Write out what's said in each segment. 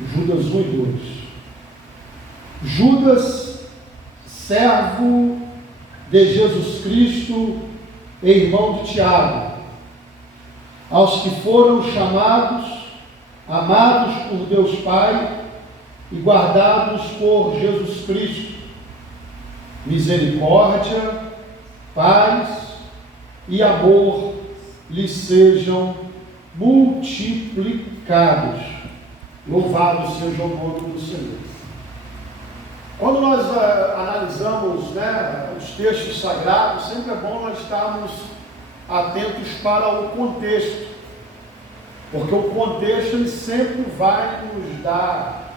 Judas 1 e 2. Judas, servo de Jesus Cristo e irmão de Tiago, aos que foram chamados, amados por Deus Pai e guardados por Jesus Cristo, misericórdia, paz e amor lhes sejam multiplicados. Louvado seja o nome do Senhor. Quando nós analisamos, os textos sagrados, sempre é bom nós estarmos atentos para o contexto, porque o contexto ele sempre vai nos dar,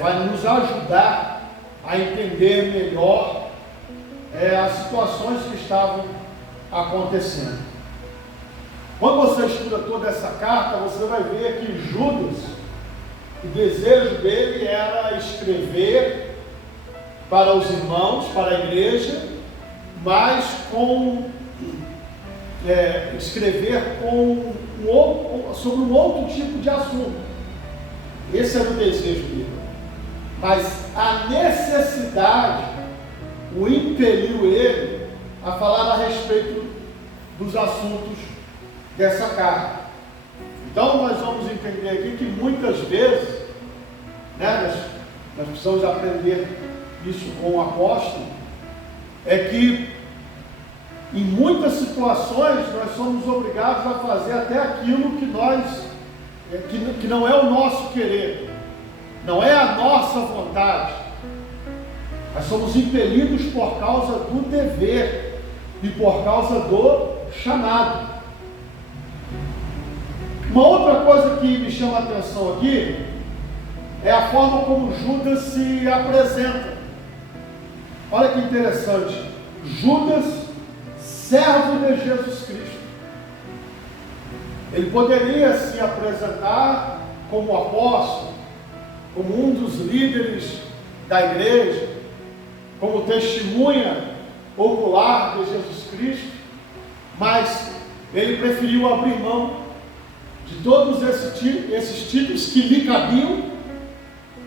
vai nos ajudar a entender melhor as situações que estavam acontecendo. Quando você estuda toda essa carta, você vai ver que Judas, o desejo dele era escrever para os irmãos, para a igreja, mas escrever sobre um outro tipo de assunto. Esse era o desejo dele. Mas a necessidade o impeliu ele a falar a respeito dos assuntos dessa carta. Então nós vamos entender aqui que muitas vezes, nós precisamos aprender isso com o apóstolo, é que em muitas situações nós somos obrigados a fazer até aquilo que não é o nosso querer, não é a nossa vontade. Nós somos impelidos por causa do dever e por causa do chamado. Uma outra coisa que me chama a atenção aqui é a forma como Judas se apresenta. Olha que interessante. Judas, servo de Jesus Cristo. Ele poderia se apresentar como apóstolo, como um dos líderes da igreja, como testemunha ocular de Jesus Cristo, mas ele preferiu abrir mão de todos esses títulos que lhe cabiam,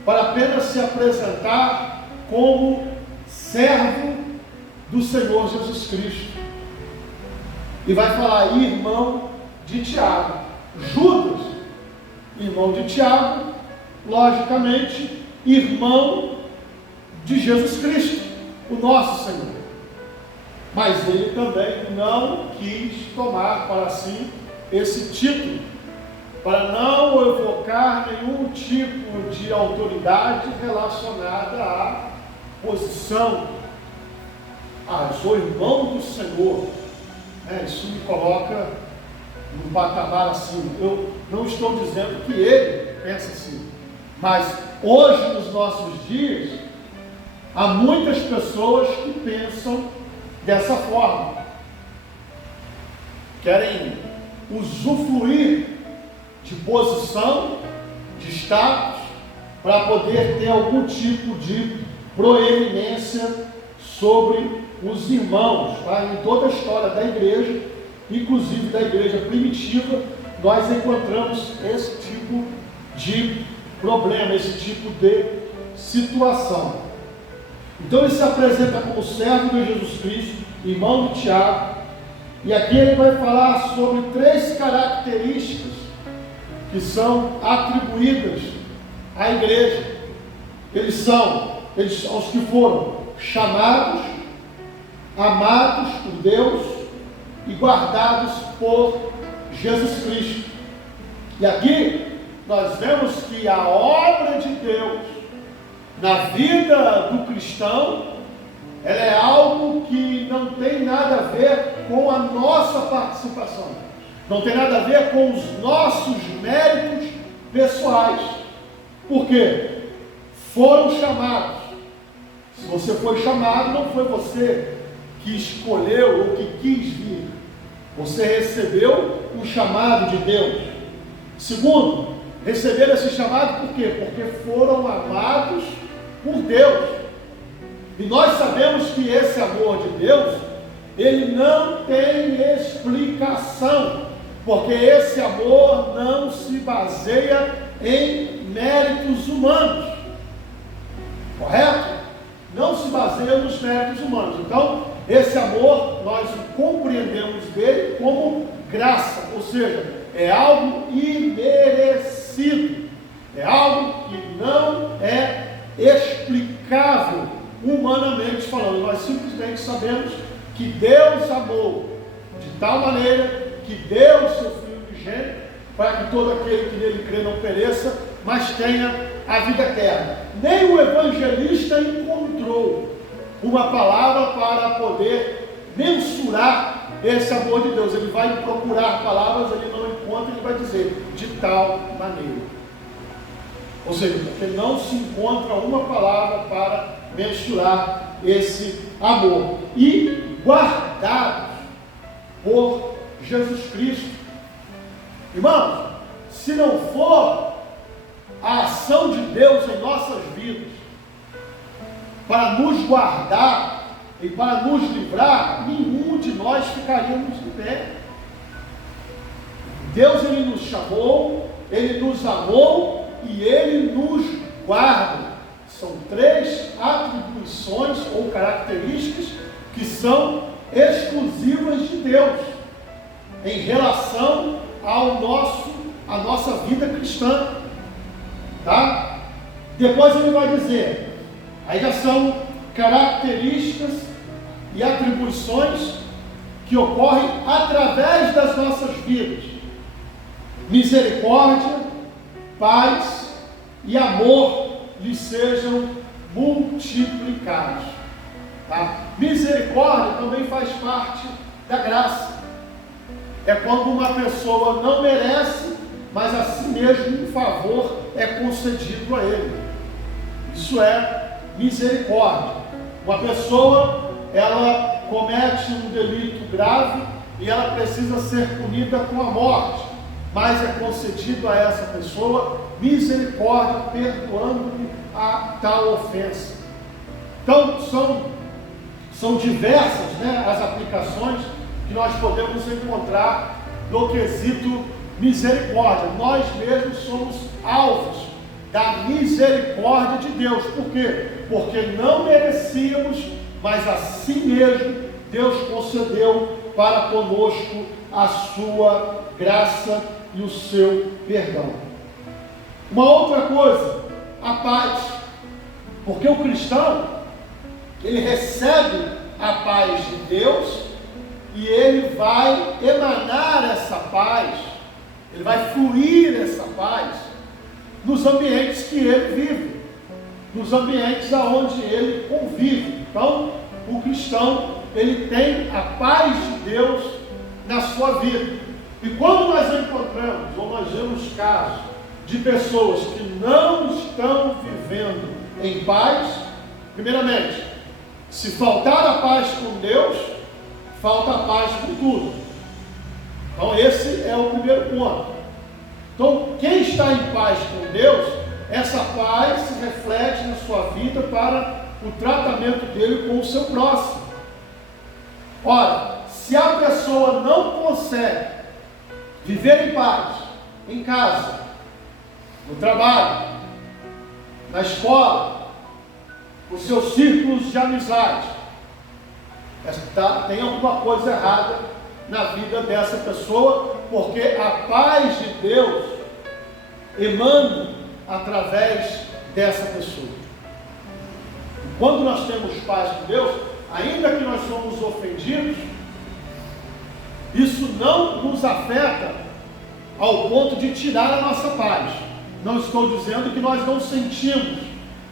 para apenas se apresentar como servo do Senhor Jesus Cristo. E vai falar irmão de Tiago. Judas, irmão de Tiago, logicamente, irmão de Jesus Cristo, o nosso Senhor. Mas ele também não quis tomar para si esse título, para não evocar nenhum tipo de autoridade relacionada à posição. Eu sou irmão do Senhor. Isso me coloca num patamar acima. Eu não estou dizendo que ele pensa assim, mas hoje, nos nossos dias, há muitas pessoas que pensam dessa forma. Querem usufruir de posição, de status, para poder ter algum tipo de proeminência sobre os irmãos. Em toda a história da igreja, inclusive da igreja primitiva, nós encontramos esse tipo de problema, esse tipo de situação. Então ele se apresenta como servo de Jesus Cristo, irmão de Tiago, e aqui ele vai falar sobre 3 características que são atribuídas à igreja. Eles são os que foram chamados, amados por Deus e guardados por Jesus Cristo. E aqui nós vemos que a obra de Deus na vida do cristão, ela é algo que não tem nada a ver com a nossa participação. Não tem nada a ver com os nossos méritos pessoais. Por quê? Foram chamados. Se você foi chamado, não foi você que escolheu ou que quis vir. Você recebeu um chamado de Deus. Segundo, receberam esse chamado por quê? Porque foram amados por Deus. E nós sabemos que esse amor de Deus, ele não tem explicação, porque esse amor não se baseia em méritos humanos. Correto? Não se baseia nos méritos humanos. Então, esse amor, nós compreendemos dele como graça, ou seja, é algo imerecido, é algo que não é explicável humanamente falando. Nós simplesmente sabemos que Deus amou de tal maneira que deu o seu Filho unigênito para que todo aquele que nele crê não pereça, mas tenha a vida eterna. Nem o evangelista encontrou uma palavra para poder mensurar esse amor de Deus. Ele vai procurar palavras, ele não encontra, ele vai dizer de tal maneira. Ou seja, porque não se encontra uma palavra para mensurar esse amor. E guardados por Jesus Cristo. Irmãos, se não for a ação de Deus em nossas vidas para nos guardar e para nos livrar, nenhum de nós ficaríamos em pé. Deus, Ele nos chamou, Ele nos amou e Ele nos guarda. São 3 atribuições ou características que são exclusivas de Deus em relação à nossa vida cristã. Tá? Depois ele vai dizer, aí já são características e atribuições que ocorrem através das nossas vidas: misericórdia, paz e amor lhes sejam multiplicados. Tá? Misericórdia também faz parte da graça. É quando uma pessoa não merece, mas a si mesmo um favor é concedido a ele. Isso é misericórdia. Uma pessoa, ela comete um delito grave e ela precisa ser punida com a morte, mas é concedido a essa pessoa misericórdia, perdoando-lhe a tal ofensa. Então, são diversas, né, as aplicações que nós podemos encontrar no quesito misericórdia. Nós mesmos somos alvos da misericórdia de Deus. Por quê? Porque não merecíamos, mas a si mesmo Deus concedeu para conosco a sua graça e o seu perdão. Uma outra coisa, a paz. Porque o cristão, ele recebe a paz de Deus e ele vai emanar essa paz, ele vai fluir essa paz nos ambientes que ele vive, nos ambientes aonde ele convive. Então, o cristão, ele tem a paz de Deus na sua vida. E quando nós encontramos, ou nós vemos casos de pessoas que não estão vivendo em paz, primeiramente, se faltar a paz com Deus, falta a paz com tudo. Então esse é o primeiro ponto. Então quem está em paz com Deus, essa paz se reflete na sua vida para o tratamento dele com o seu próximo. Ora, se a pessoa não consegue viver em paz, em casa, no trabalho, na escola, os seus círculos de amizade, tem alguma coisa errada na vida dessa pessoa, porque a paz de Deus emana através dessa pessoa. E quando nós temos paz com Deus, ainda que nós somos ofendidos, isso não nos afeta ao ponto de tirar a nossa paz. Não estou dizendo que nós não sentimos,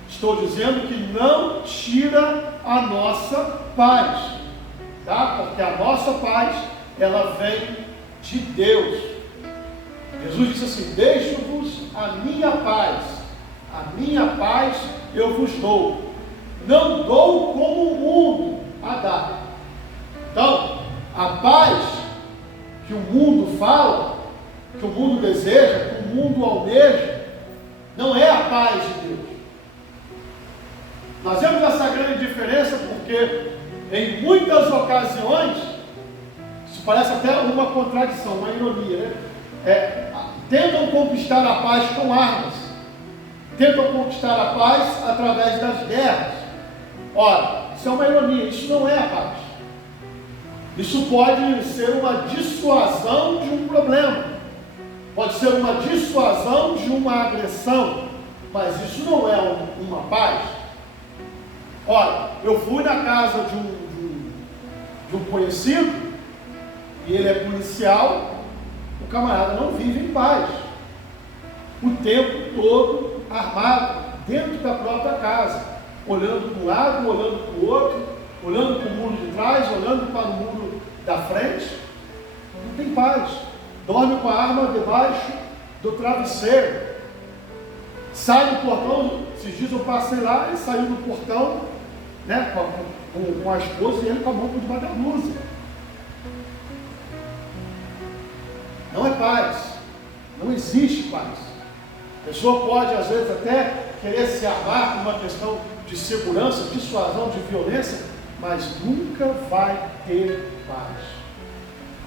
estou dizendo que não tira a nossa paz, tá? Porque a nossa paz, ela vem de Deus. Jesus disse assim: deixo-vos a minha paz eu vos dou, não dou como o mundo a dá. Então, a paz que o mundo fala, que o mundo deseja, que o mundo almeja, não é a paz de Deus. Nós vemos essa grande diferença porque em muitas ocasiões, isso parece até uma contradição, uma ironia, né? Tentam conquistar a paz com armas, tentam conquistar a paz através das guerras. Ora, isso é uma ironia, isso não é a paz. Isso pode ser uma dissuasão de um problema, pode ser uma dissuasão de uma agressão, mas isso não é uma paz. Ora, eu fui na casa de um conhecido, e ele é policial, o camarada não vive em paz, o tempo todo armado, dentro da própria casa, olhando para um lado, olhando para o outro, olhando para o muro de trás, olhando para o muro da frente, não tem paz, dorme com a arma debaixo do travesseiro, sai do portão. Esses dias eu passei lá, ele saiu do portão, né, com a esposa, e ele com a mão por debaixo da blusa. Não é paz, não existe paz. A pessoa pode às vezes até querer se armar por uma questão de segurança, dissuasão, de violência, mas nunca vai ter paz.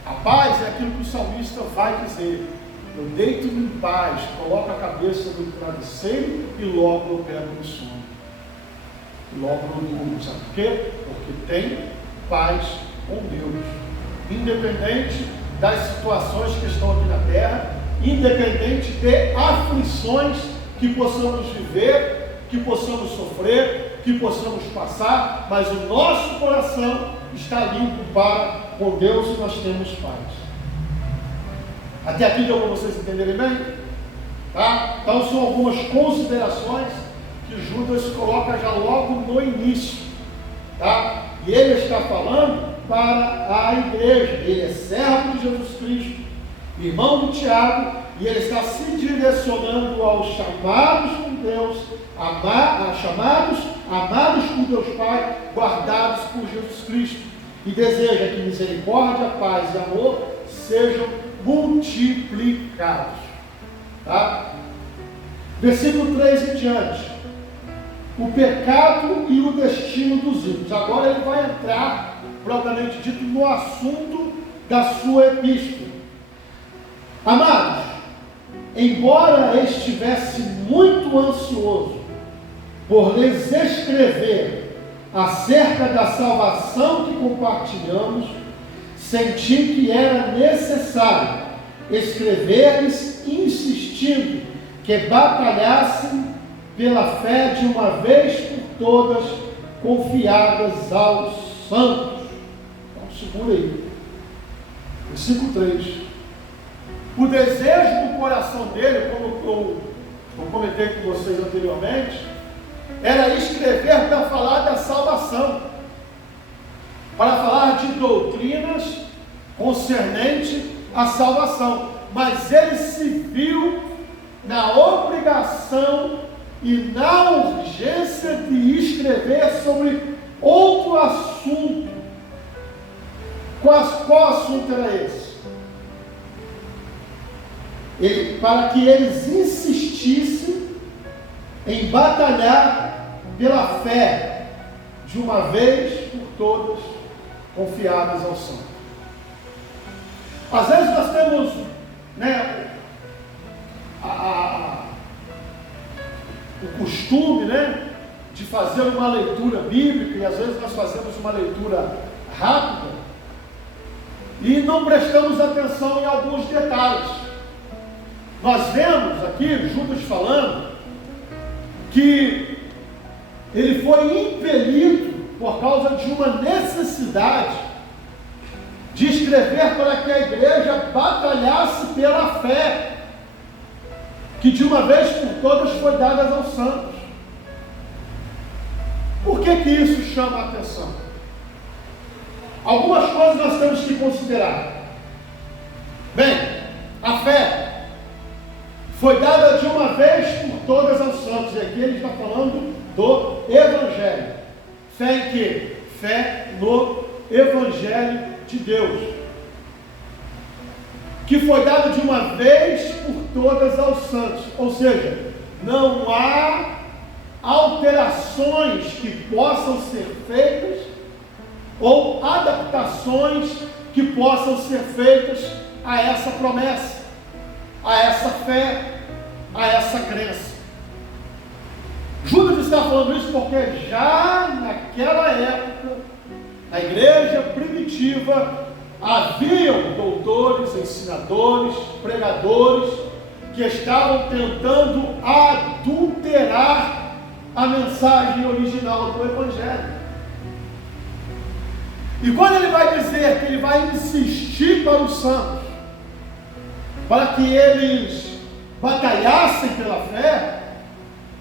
A paz é aquilo que o salmista vai dizer: eu deito-me em paz, coloco a cabeça no travesseiro e logo eu pego no sono. E logo eu durmo. Sabe por quê? Porque tem paz com Deus. Independente das situações que estão aqui na terra, independente de aflições que possamos viver, que possamos sofrer, que possamos passar, mas o nosso coração está limpo para com Deus e nós temos paz. Até aqui deu para vocês entenderem bem? Tá? Então são algumas considerações que Judas coloca já logo no início. Tá? E ele está falando para a igreja. Ele é servo de Jesus Cristo, irmão do Tiago, e ele está se direcionando aos chamados por Deus, chamados, amados por Deus Pai, guardados por Jesus Cristo, e deseja que misericórdia, paz e amor sejam multiplicados. Tá? Versículo 3 em diante: o pecado e o destino dos ímpios. Agora ele vai entrar, propriamente dito, no assunto da sua epístola. Amados, embora estivesse muito ansioso por lhes escrever acerca da salvação que compartilhamos, senti que era necessário escrever-lhes insistindo que batalhassem pela fé de uma vez por todas, confiadas aos santos. Então segura aí. Versículo 3. O desejo do coração dele, como eu comentei com vocês anteriormente, era escrever para falar da salvação, para falar de doutrinas concernentes à salvação, mas ele se viu na obrigação e na urgência de escrever sobre outro assunto. Qual assunto era esse? Para que eles insistissem em batalhar pela fé, de uma vez por todas, confiadas ao Santo. Às vezes nós temos, né, o costume, né, de fazer uma leitura bíblica, e às vezes nós fazemos uma leitura rápida e não prestamos atenção em alguns detalhes. Nós vemos aqui Judas falando que ele foi impelido por causa de uma necessidade de escrever para que a igreja batalhasse pela fé, que de uma vez por todas foi dada aos santos. Por que isso chama a atenção? Algumas coisas nós temos que considerar. Bem, a fé foi dada de uma vez por todas aos santos, e aqui ele está falando do Evangelho. Fé em quê? Fé no Evangelho de Deus, que foi dado de uma vez por todas aos santos, ou seja, não há alterações que possam ser feitas ou adaptações que possam ser feitas a essa promessa, a essa fé, a essa crença. falando isso porque já naquela época, na igreja primitiva, haviam doutores, ensinadores, pregadores, que estavam tentando adulterar a mensagem original do Evangelho. E quando ele vai dizer que ele vai insistir para os santos, para que eles batalhassem pela fé,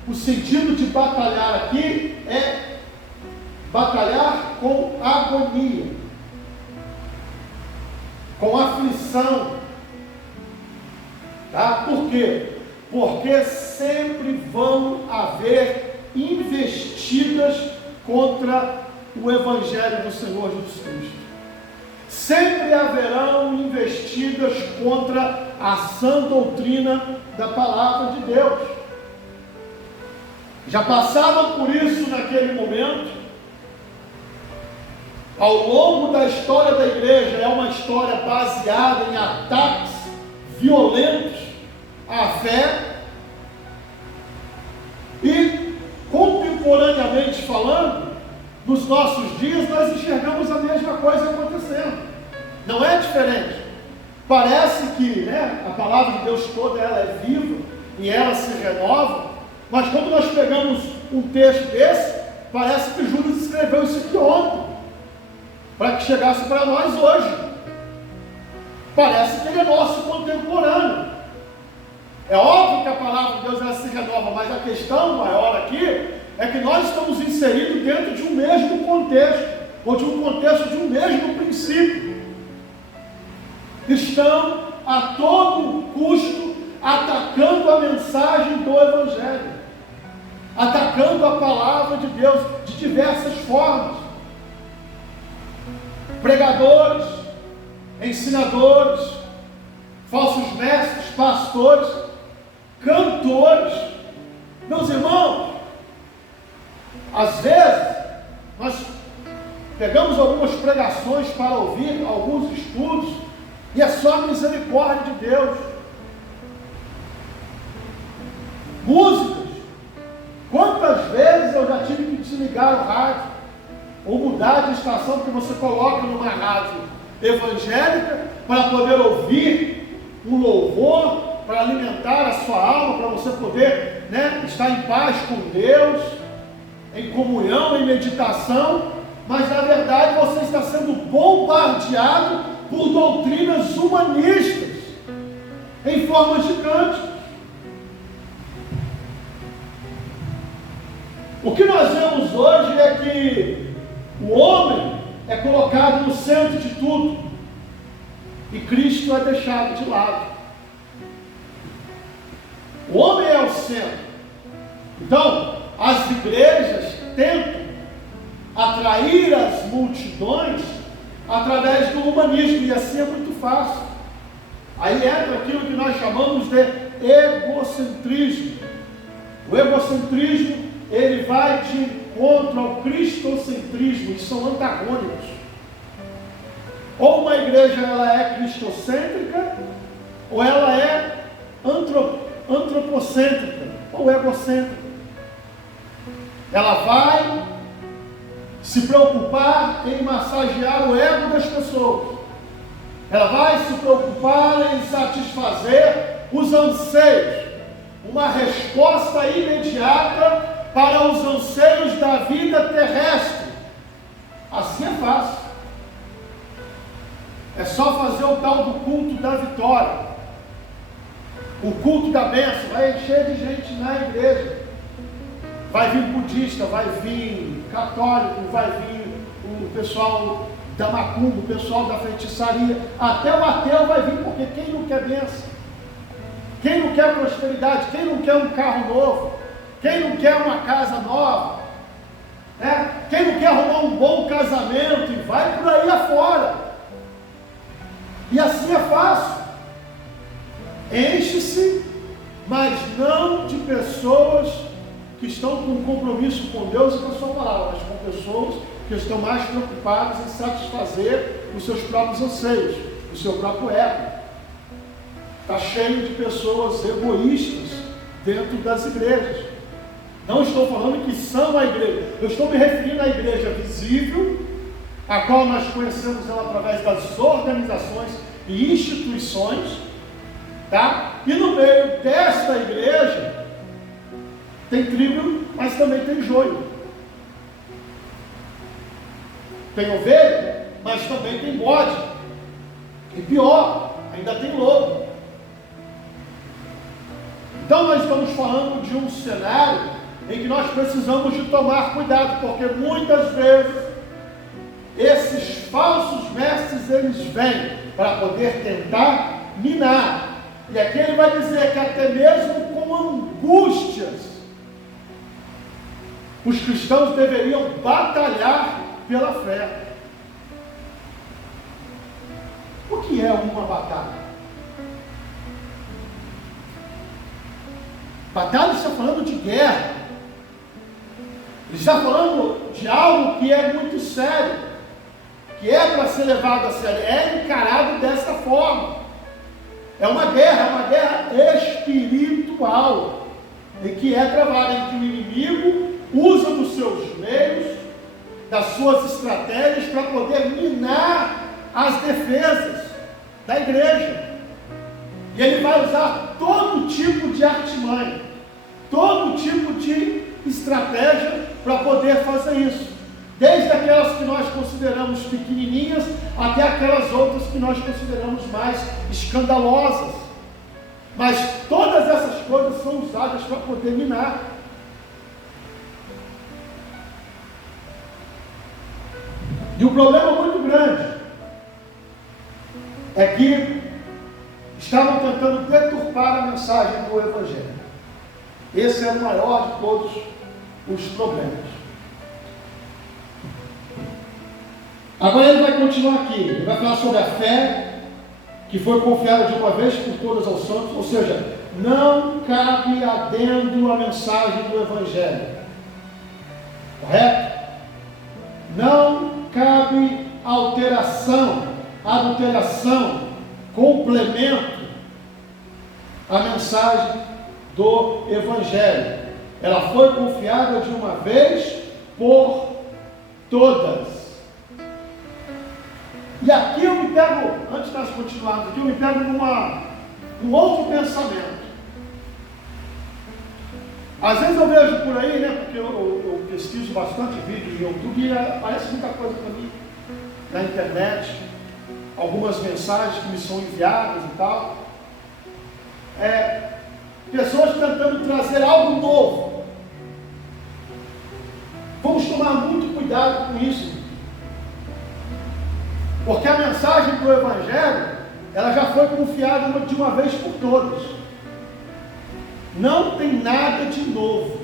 o sentido de batalhar aqui é batalhar com agonia, com aflição. Tá? Por quê? Porque sempre vão haver investidas contra o Evangelho do Senhor Jesus Cristo. Sempre haverão investidas contra a sã doutrina da palavra de Deus. Já passavam por isso naquele momento. Ao longo da história da igreja, é uma história baseada em ataques violentos à fé. E, contemporaneamente falando, nos nossos dias, nós enxergamos a mesma coisa acontecendo. Não é diferente. Parece que a palavra de Deus toda ela é viva e ela se renova, mas quando nós pegamos um texto desse, parece que Judas escreveu isso aqui ontem, para que chegasse para nós hoje. Parece que ele é nosso contemporâneo. É óbvio que a palavra de Deus ela se renova, mas a questão maior aqui é que nós estamos inseridos dentro de um mesmo contexto, ou de um contexto de um mesmo princípio. Estão a todo custo atacando a mensagem do Evangelho, atacando a palavra de Deus de diversas formas. Pregadores, ensinadores, falsos mestres, pastores, cantores. Meus irmãos, às vezes nós pegamos algumas pregações para ouvir, alguns estudos, e é só a misericórdia de Deus. Músicas, quantas vezes eu já tive que desligar o rádio, ou mudar de estação, porque você coloca numa rádio evangélica, para poder ouvir um louvor, para alimentar a sua alma, para você poder estar em paz com Deus, em comunhão, em meditação, mas na verdade você está sendo bombardeado por doutrinas humanistas, em formas de cânticos. O que nós vemos hoje é que o homem é colocado no centro de tudo, e Cristo é deixado de lado. O homem é o centro. Então, as igrejas tentam atrair as multidões através do humanismo, e assim é muito fácil. Aí entra aquilo que nós chamamos de egocentrismo. O egocentrismo, ele vai de encontro ao cristocentrismo, e são antagônicos. Ou uma igreja ela é cristocêntrica, ou ela é antropocêntrica, ou egocêntrica. Ela vai se preocupar em massagear o ego das pessoas. Ela vai se preocupar em satisfazer os anseios, uma resposta imediata para os anseios da vida terrestre. Assim é fácil. É só fazer o tal do culto da vitória, o culto da bênção. Vai encher de gente na igreja. Vai vir budista, vai vir católico, vai vir o pessoal da macumba, o pessoal da feitiçaria, até o ateu vai vir, porque quem não quer bênção? Quem não quer prosperidade? Quem não quer um carro novo? Quem não quer uma casa nova? Quem não quer arrumar um bom casamento? E vai por aí afora. E assim é fácil. Enche-se, mas não de pessoas que estão com um compromisso com Deus e com a sua palavra, mas com pessoas que estão mais preocupadas em satisfazer os seus próprios anseios, o seu próprio ego. Está cheio de pessoas egoístas dentro das igrejas. Não estou falando que são a igreja. Eu estou me referindo à igreja visível, a qual nós conhecemos ela através das organizações e instituições, tá? E no meio desta igreja tem trigo, mas também tem joio. Tem ovelha, mas também tem bode. E pior, ainda tem lobo. Então nós estamos falando de um cenário em que nós precisamos de tomar cuidado, porque muitas vezes esses falsos mestres, eles vêm para poder tentar minar. E aqui ele vai dizer que até mesmo com angústias, os cristãos deveriam batalhar pela fé. O que é uma batalha? Batalha está falando de guerra. Ele está falando de algo que é muito sério, que é para ser levado a sério, é encarado dessa forma. É uma guerra espiritual, em que é travada, em que o inimigo usa dos seus meios, das suas estratégias para poder minar as defesas da igreja. E ele vai usar todo tipo de artimanha, todo tipo de estratégia para poder fazer isso. Desde aquelas que nós consideramos pequenininhas, até aquelas outras que nós consideramos mais escandalosas. Mas todas essas coisas são usadas para poder minar. E o problema muito grande é que estavam tentando deturpar a mensagem do Evangelho. Esse é o maior de todos os problemas. Agora ele vai continuar aqui, ele vai falar sobre a fé que foi confiada de uma vez por todas aos santos, ou seja, não cabe adendo à mensagem do Evangelho. Correto? Não cabe alteração, adulteração, complemento à mensagem do Evangelho. Ela foi confiada de uma vez por todas. E aqui eu me pego, antes de nós continuarmos aqui, eu me pego num outro pensamento. Às vezes eu vejo por aí, né, porque eu pesquiso bastante vídeo no YouTube e aparece muita coisa para mim na internet, algumas mensagens que me são enviadas e tal. Pessoas tentando trazer algo novo. Vamos tomar muito cuidado com isso. Porque a mensagem do Evangelho, ela já foi confiada de uma vez por todas. Não tem nada de novo.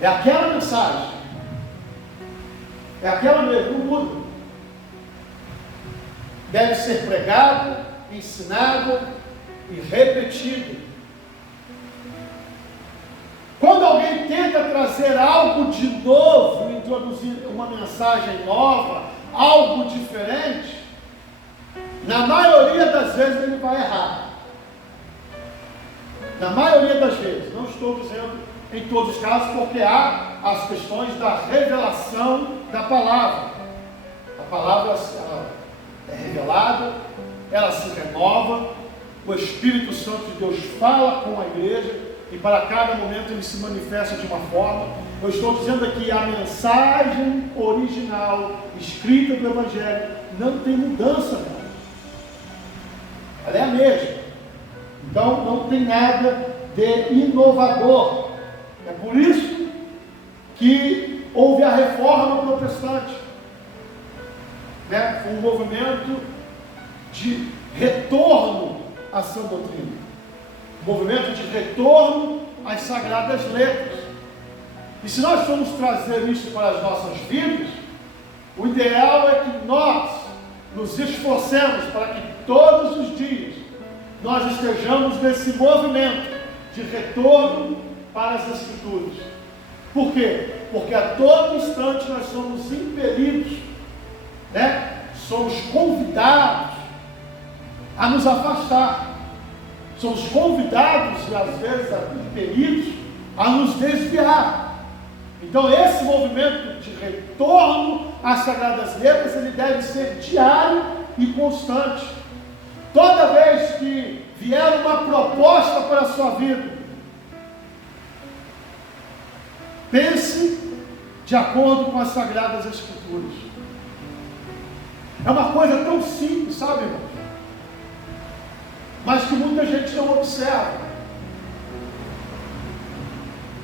É aquela mensagem. É aquela mesmo, não muda. Deve ser pregado, ensinado e repetido. Quando alguém tenta trazer algo de novo, introduzir uma mensagem nova, algo diferente, na maioria das vezes ele vai errar. Na maioria das vezes, não estou dizendo em todos os casos, porque há as questões da revelação da palavra. A palavra ela é revelada, ela se renova, o Espírito Santo de Deus fala com a igreja, e para cada momento ele se manifesta de uma forma. Eu estou dizendo aqui, a mensagem original, escrita do Evangelho, não tem mudança nela. Ela é a mesma. Então não tem nada de inovador. É por isso que houve a reforma protestante. Foi um movimento de retorno à sã doutrina. Movimento de retorno às sagradas letras. E se nós formos trazer isso para as nossas vidas, o ideal é que nós nos esforcemos para que todos os dias nós estejamos nesse movimento de retorno para as Escrituras. Por quê? Porque a todo instante nós somos impelidos, somos convidados a nos afastar. somos convidados e às vezes até impelidos a nos desviar. Então esse movimento de retorno às Sagradas Letras, ele deve ser diário e constante. Toda vez que vier uma proposta para a sua vida, pense de acordo com as Sagradas Escrituras. É uma coisa tão simples, sabe, irmãos? Mas que muita gente não observa.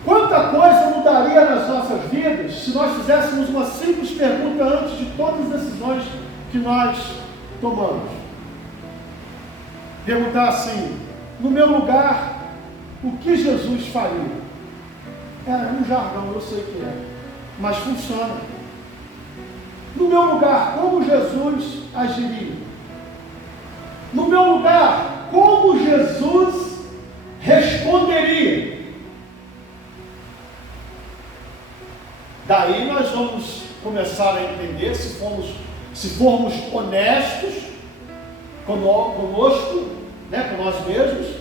Quanta coisa mudaria nas nossas vidas se nós fizéssemos uma simples pergunta antes de todas as decisões que nós tomamos. Perguntar assim: no meu lugar, o que Jesus faria? É um jargão, eu sei que é, mas funciona. No meu lugar, como Jesus agiria? No meu lugar, como Jesus responderia? Daí nós vamos começar a entender, se formos honestos conosco, com nós mesmos,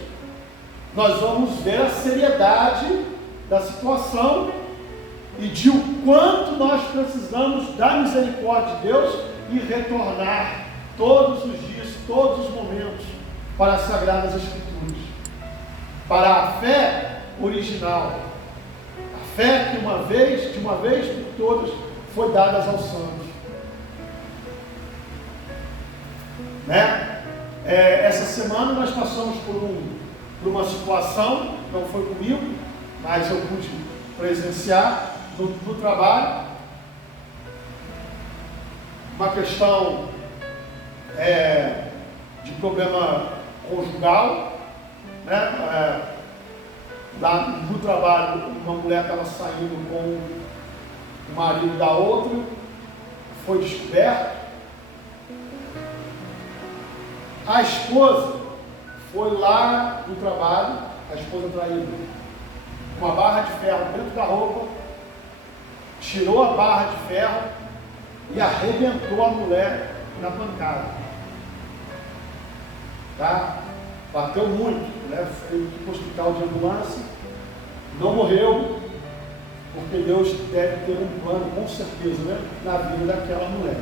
nós vamos ver a seriedade da situação e de o quanto nós precisamos da misericórdia de Deus e retornar todos os dias, todos os momentos para as Sagradas Escrituras, para a fé original, a fé que de uma vez por todas foi dada aos santos. Essa semana nós passamos por uma situação, não foi comigo, mas eu pude presenciar no trabalho, uma questão de problema conjugal, lá no trabalho, uma mulher estava saindo com o marido da outra, foi descoberto. A esposa foi lá no trabalho, a esposa traída, com a barra de ferro dentro da roupa, tirou a barra de ferro e arrebentou a mulher na pancada. Bateu muito, foi para o hospital de ambulância, não morreu, porque Deus deve ter um plano, com certeza, na vida daquela mulher.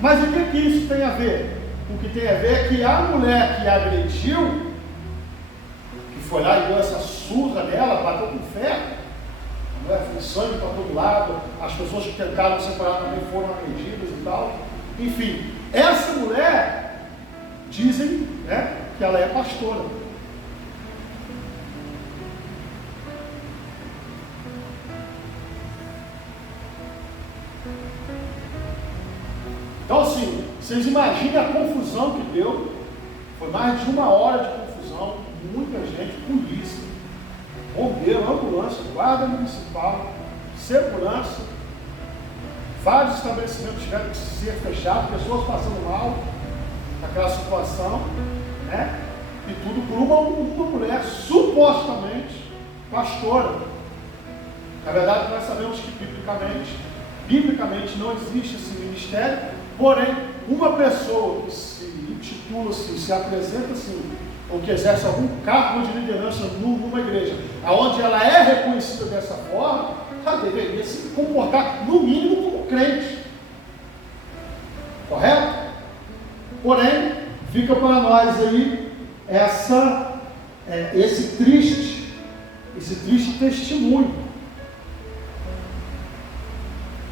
Mas o que isso tem a ver? O que tem a ver é que a mulher que agrediu, que foi lá e deu essa surra nela, bateu com ferro, a mulher foi sangue para todo lado, as pessoas que tentaram separar também foram agredidas e tal. Enfim, essa mulher, dizem, que ela é pastora. Então assim, vocês imaginem a confusão que deu. Foi mais de 1 hora de confusão, muita gente, polícia, bombeiro, ambulância, guarda municipal, segurança, vários estabelecimentos tiveram que ser fechados, pessoas passando mal naquela situação, e tudo por uma mulher supostamente pastora. Na verdade, nós sabemos que biblicamente não existe esse ministério, porém, uma pessoa que se intitula assim, se apresenta assim, ou que exerce algum cargo de liderança numa igreja, aonde ela é reconhecida dessa forma, ela deveria se comportar, no mínimo, como crente. Correto? Porém, fica para nós aí esse triste testemunho.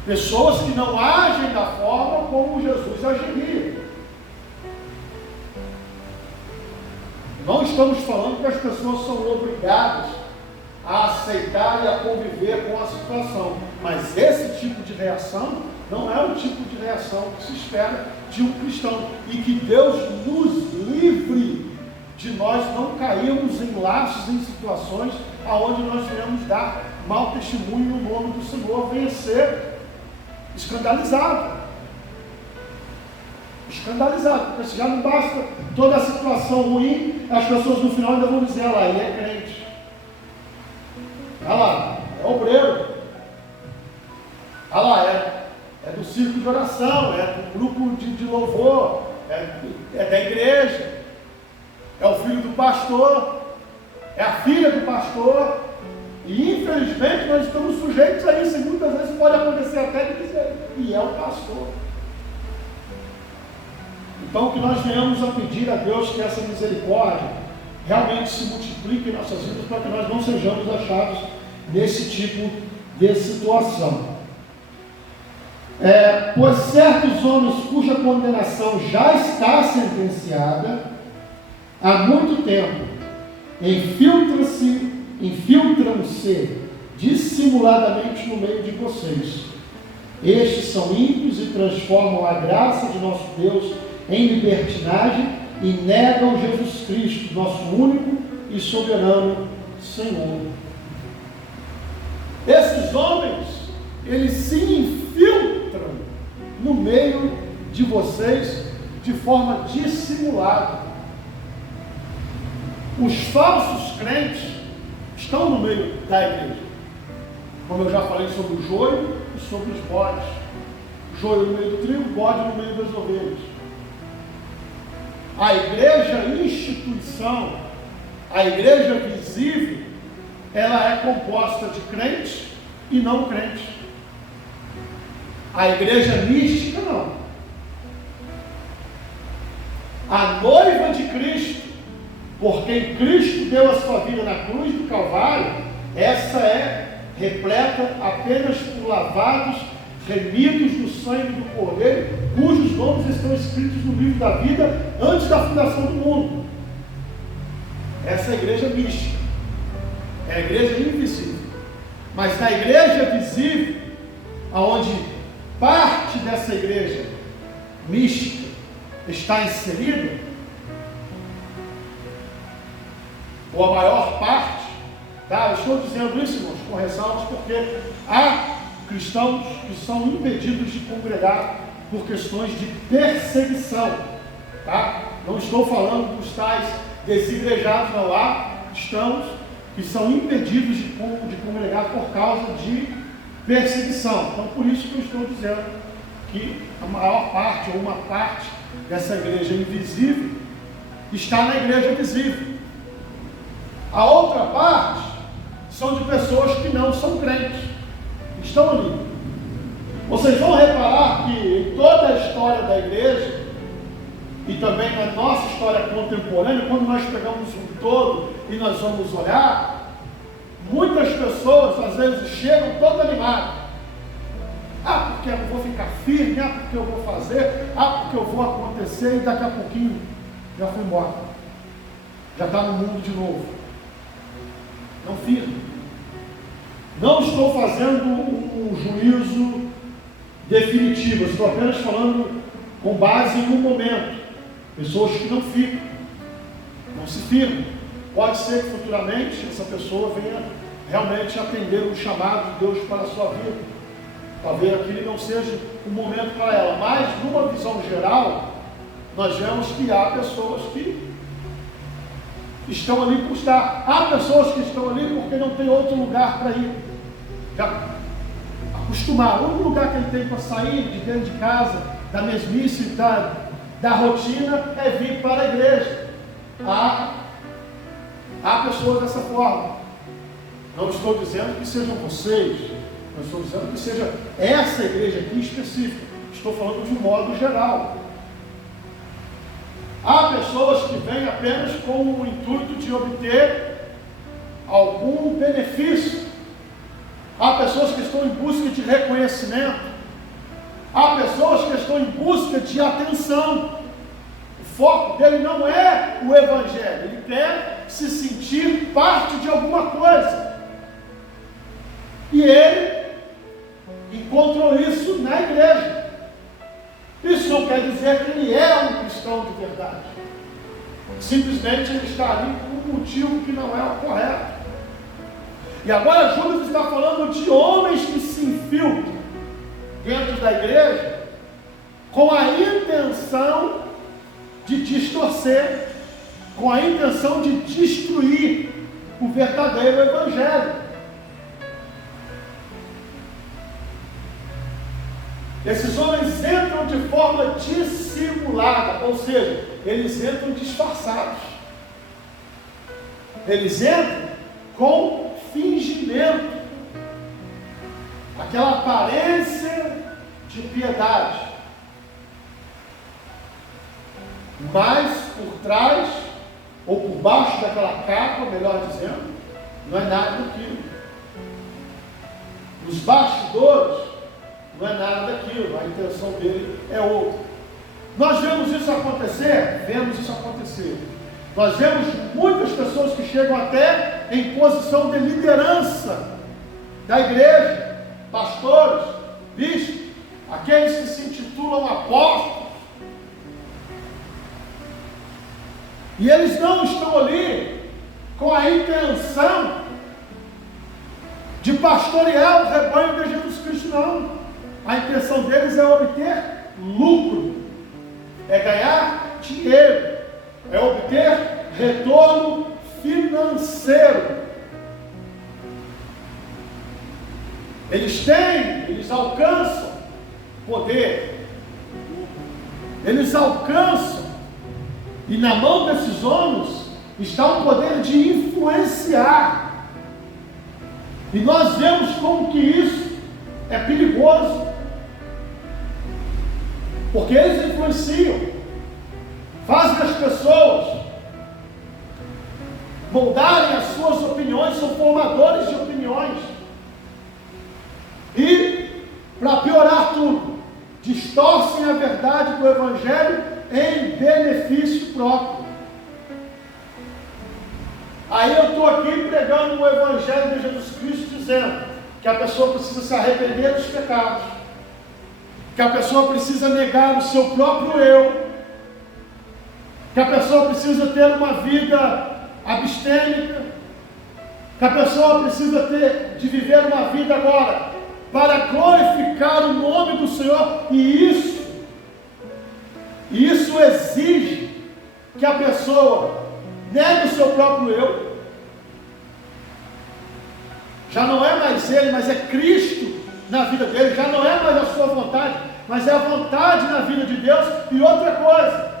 Pessoas que não agem da forma como Jesus agiria. Não estamos falando que as pessoas são obrigadas a aceitar e a conviver com a situação, mas esse tipo de reação não é o tipo de reação que se espera de um cristão, e que Deus nos livre de nós não cairmos em laços, em situações aonde nós venhamos dar mau testemunho no nome do Senhor, venha ser escandalizado, porque se já não basta toda a situação ruim, as pessoas no final ainda vão dizer: olha lá, ele é crente, olha lá, é obreiro, olha lá, é do círculo de oração, é do grupo de louvor, é da igreja. é o filho do pastor, é a filha do pastor, e infelizmente nós estamos sujeitos a isso, e muitas vezes pode acontecer até de dizer, e é o pastor. Então que nós venhamos a pedir a Deus que essa misericórdia realmente se multiplique em nossas vidas, para que nós não sejamos achados nesse tipo de situação. Pois certos homens cuja condenação já está sentenciada há muito tempo, infiltram-se dissimuladamente no meio de vocês. Estes são ímpios e transformam a graça de nosso Deus em libertinagem e negam Jesus Cristo, nosso único e soberano Senhor. Esses homens, eles se infiltram no meio de vocês de forma dissimulada. Os falsos crentes estão no meio da igreja. Como eu já falei sobre o joio e sobre os bodes. Joio no meio do trigo, bode no meio das ovelhas. A igreja instituição, a igreja visível, ela é composta de crentes e não crentes. A igreja mística não. A noiva de Cristo, por quem Cristo deu a sua vida na cruz do Calvário, essa é repleta apenas por lavados, remidos no sangue do Cordeiro, cujos nomes estão escritos no livro da vida antes da fundação do mundo. Essa é a igreja mística, é a igreja invisível. Mas na igreja visível, aonde parte dessa igreja mística está inserida, ou a maior parte, tá? Eu estou dizendo isso, irmãos, com ressalvas, porque há cristãos que são impedidos de congregar por questões de perseguição, tá? Não estou falando dos tais desigrejados, não. Há cristãos que são impedidos de congregar por causa de perseguição. Então, por isso que eu estou dizendo que a maior parte, ou uma parte dessa igreja invisível, está na igreja visível. A outra parte são de pessoas que não são crentes, estão ali. Vocês vão reparar que em toda a história da igreja, e também na nossa história contemporânea, quando nós pegamos um todo e nós vamos olhar, muitas pessoas às vezes chegam todo animadas. Ah, porque eu vou ficar firme, ah, porque eu vou fazer, ah, porque eu vou acontecer, e daqui a pouquinho já foi embora. Já está no mundo de novo. Não firme. Não estou fazendo um juízo definitivo, estou apenas falando com base em um momento. Pessoas que não ficam, não se firmam. Pode ser que futuramente essa pessoa venha realmente atender um chamado de Deus para a sua vida. Talvez aquele não seja o momento para ela, mas numa visão geral, nós vemos que há pessoas que estão ali por estar. Há pessoas que estão ali porque não tem outro lugar para ir. Já acostumar. O único lugar que ele tem para sair de dentro de casa, da mesmice, da rotina, é vir para a igreja. Há pessoas dessa forma. Não estou dizendo que sejam vocês, não estou dizendo que seja essa igreja aqui específica. Estou falando de um modo geral. Há pessoas que vêm apenas com o intuito de obter algum benefício. Há pessoas que estão em busca de reconhecimento. Há pessoas que estão em busca de atenção. O foco dele não é o evangelho. Ele quer se sentir parte de alguma coisa. E ele encontrou isso na igreja. Isso não quer dizer que ele é um cristão de verdade. Simplesmente ele está ali por um motivo que não é o correto. E agora Judas está falando de homens que se infiltram dentro da igreja com a intenção de distorcer, com a intenção de destruir o verdadeiro evangelho. Esses homens entram de forma dissimulada, ou seja, eles entram disfarçados. Eles entram com fingimento, aquela aparência de piedade, mas por trás, ou por baixo daquela capa, melhor dizendo, não é nada daquilo. Nos bastidores, não é nada daquilo, a intenção dele é outra. Nós vemos isso acontecer? Vemos isso acontecer. Nós vemos muitas pessoas que chegam até em posição de liderança da igreja, pastores, bispos, aqueles que se intitulam apóstolos, e eles não estão ali com a intenção de pastorear o rebanho de Jesus Cristo, não. A intenção deles é obter lucro, é ganhar dinheiro, é obter retorno financeiro. Eles alcançam poder, eles alcançam, e na mão desses homens está o poder de influenciar. E nós vemos como que isso é perigoso, porque eles influenciam, fazem as pessoas moldarem as suas opiniões, são formadores de opiniões. E, para piorar tudo, distorcem a verdade do Evangelho em benefício próprio. Aí eu estou aqui pregando o Evangelho de Jesus Cristo, dizendo que a pessoa precisa se arrepender dos pecados, que a pessoa precisa negar o seu próprio eu, que a pessoa precisa ter uma vida abstêmica, que a pessoa precisa de viver uma vida agora para glorificar o nome do Senhor, e isso exige que a pessoa negue o seu próprio eu. Já não é mais ele, mas é Cristo na vida dele. Já não é mais a sua vontade, mas é a vontade na vida de Deus. E outra coisa,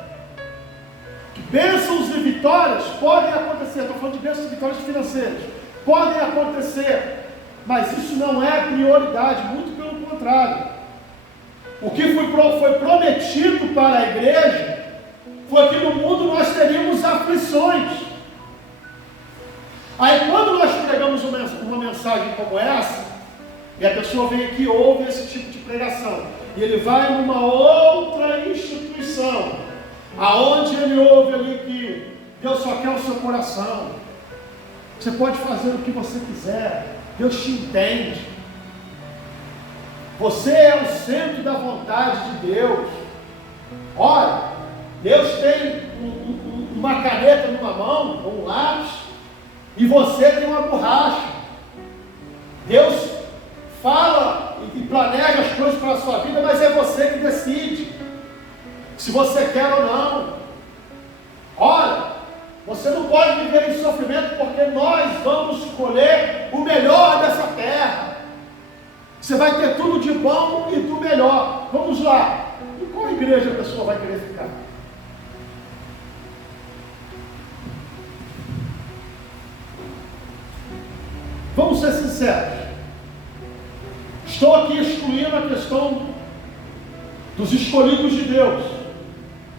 que bênçãos e vitórias podem acontecer. Estou falando de bênçãos e vitórias financeiras, podem acontecer, mas isso não é prioridade, muito pelo contrário. O que foi prometido para a igreja foi que no mundo nós teríamos aflições. Aí quando nós pregamos uma mensagem como essa, e a pessoa vem aqui e ouve esse tipo de pregação, e ele vai numa outra instituição, aonde ele ouve ali que Deus só quer o seu coração, você pode fazer o que você quiser, Deus te entende, você é o centro da vontade de Deus. Olha, Deus tem uma caneta numa mão, ou um lápis, e você tem uma borracha. Deus fala e planeja as coisas para a sua vida, mas é você que decide se você quer ou não. Olha, você não pode viver em sofrimento, porque nós vamos colher o melhor dessa terra. Você vai ter tudo de bom e do melhor. Vamos lá. Em qual igreja a pessoa vai querer ficar? Vamos ser sinceros. Estou aqui excluindo a questão dos escolhidos de Deus.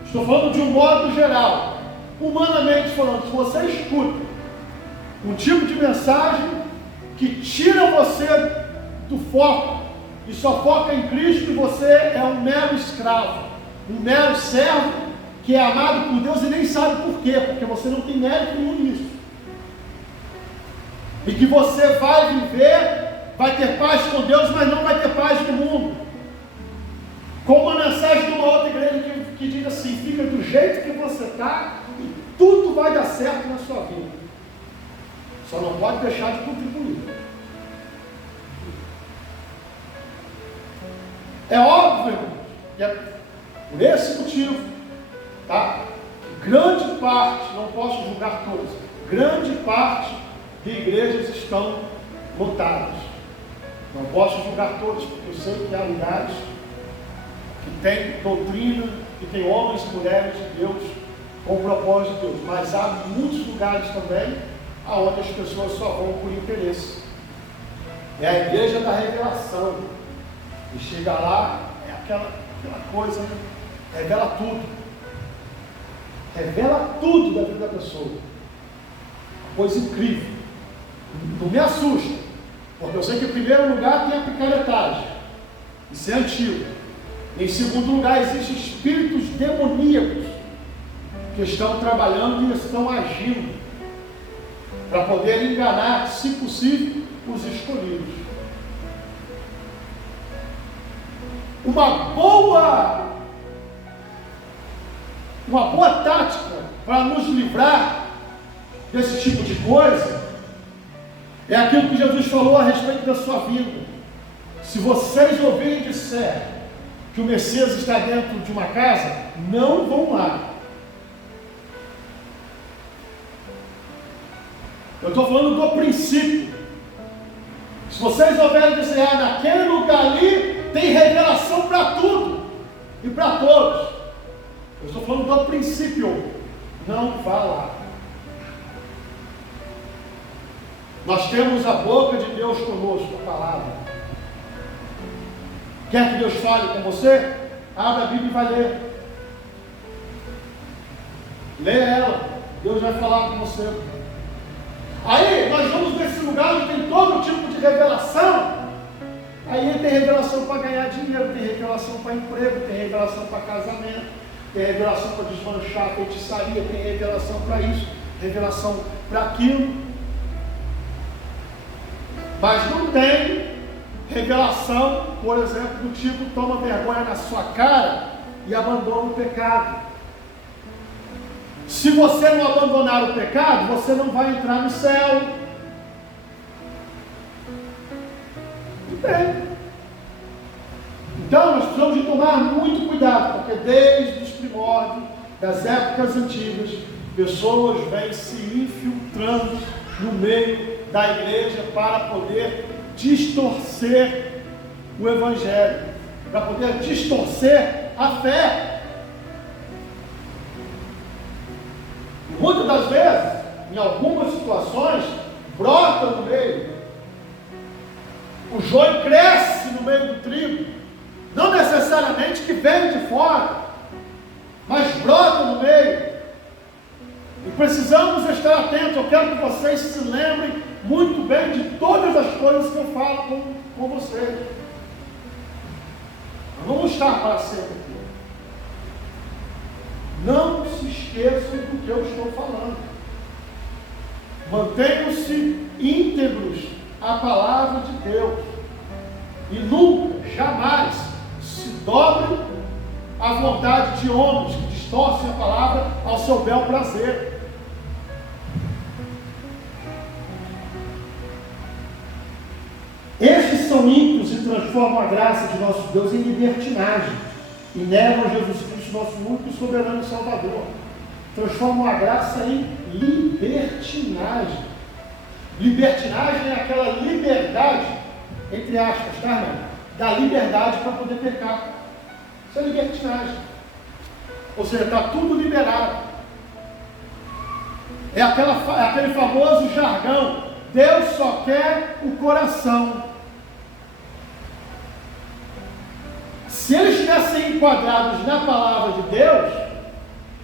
Estou falando de um modo geral. Humanamente falando, se você escuta um tipo de mensagem que tira você do foco e só foca em Cristo, e você é um mero escravo, um mero servo que é amado por Deus e nem sabe por quê, porque você não tem mérito nenhum nisso. E que você vai viver, vai ter paz com Deus, mas não vai ter paz no mundo. Com uma mensagem de uma outra igreja que diz assim: fica do jeito que você está e tudo vai dar certo na sua vida. Só não pode deixar de contribuir. É óbvio que é por esse motivo, tá? Grande parte, não posso julgar todas, grande parte de igrejas estão lotadas. Não posso julgar todas, porque eu sei que há lugares que tem doutrina, que tem homens e mulheres de Deus com o propósito de Deus, mas há muitos lugares também aonde as pessoas só vão por interesse. É a igreja da revelação. E chega lá, é aquela coisa, né? Revela tudo. Revela tudo da vida da pessoa. Uma coisa incrível. Não me assusta, porque eu sei que em primeiro lugar tem a picaretagem. Isso é antigo. Em segundo lugar, existem espíritos demoníacos que estão trabalhando e estão agindo para poder enganar, se possível, os escolhidos. Uma boa tática para nos livrar desse tipo de coisa é aquilo que Jesus falou a respeito da sua vida. Se vocês ouvirem disser que o Messias está dentro de uma casa, não vão lá. Eu estou falando do princípio. Se vocês ouvirem dizer, naquele lugar ali tem revelação para tudo e para todos. Eu estou falando do princípio. Não vá lá. Nós temos a boca de Deus conosco, a palavra. Quer que Deus fale com você? Abra a Bíblia e vai ler. Leia ela. Deus vai falar com você. Aí nós vamos nesse lugar onde tem todo tipo de revelação. Aí tem revelação para ganhar dinheiro, tem revelação para emprego, tem revelação para casamento, tem revelação para desmanchar a feitiçaria, tem revelação para isso, revelação para aquilo. Mas não tem revelação, por exemplo, do tipo, toma vergonha na sua cara e abandona o pecado. Se você não abandonar o pecado, você não vai entrar no céu. Não tem. Então nós precisamos de tomar muito cuidado, porque desde os primórdios, das épocas antigas, pessoas vêm se infiltrando no meio da igreja para poder distorcer o Evangelho, para poder distorcer a fé. E muitas das vezes, em algumas situações, brota no meio. O joio cresce no meio do trigo. Não necessariamente que vem de fora, mas brota no meio. E precisamos estar atentos. Eu quero que vocês se lembrem muito bem de todas as coisas que eu falo com vocês. Nós vamos estar para sempre aqui. Não se esqueçam do que eu estou falando. Mantenham-se íntegros à palavra de Deus. E nunca, jamais, se dobrem à vontade de homens que distorcem a palavra ao seu bel prazer. Estes são ímpios e transformam a graça de nosso Deus em libertinagem e negam Jesus Cristo, nosso único e soberano Salvador. Transformam a graça em libertinagem. Libertinagem é aquela liberdade, entre aspas, tá, irmão? Da liberdade para poder pecar. Isso é libertinagem. Ou seja, está tudo liberado. É aquele famoso jargão. Deus só quer o coração. Se eles estivessem enquadrados na palavra de Deus,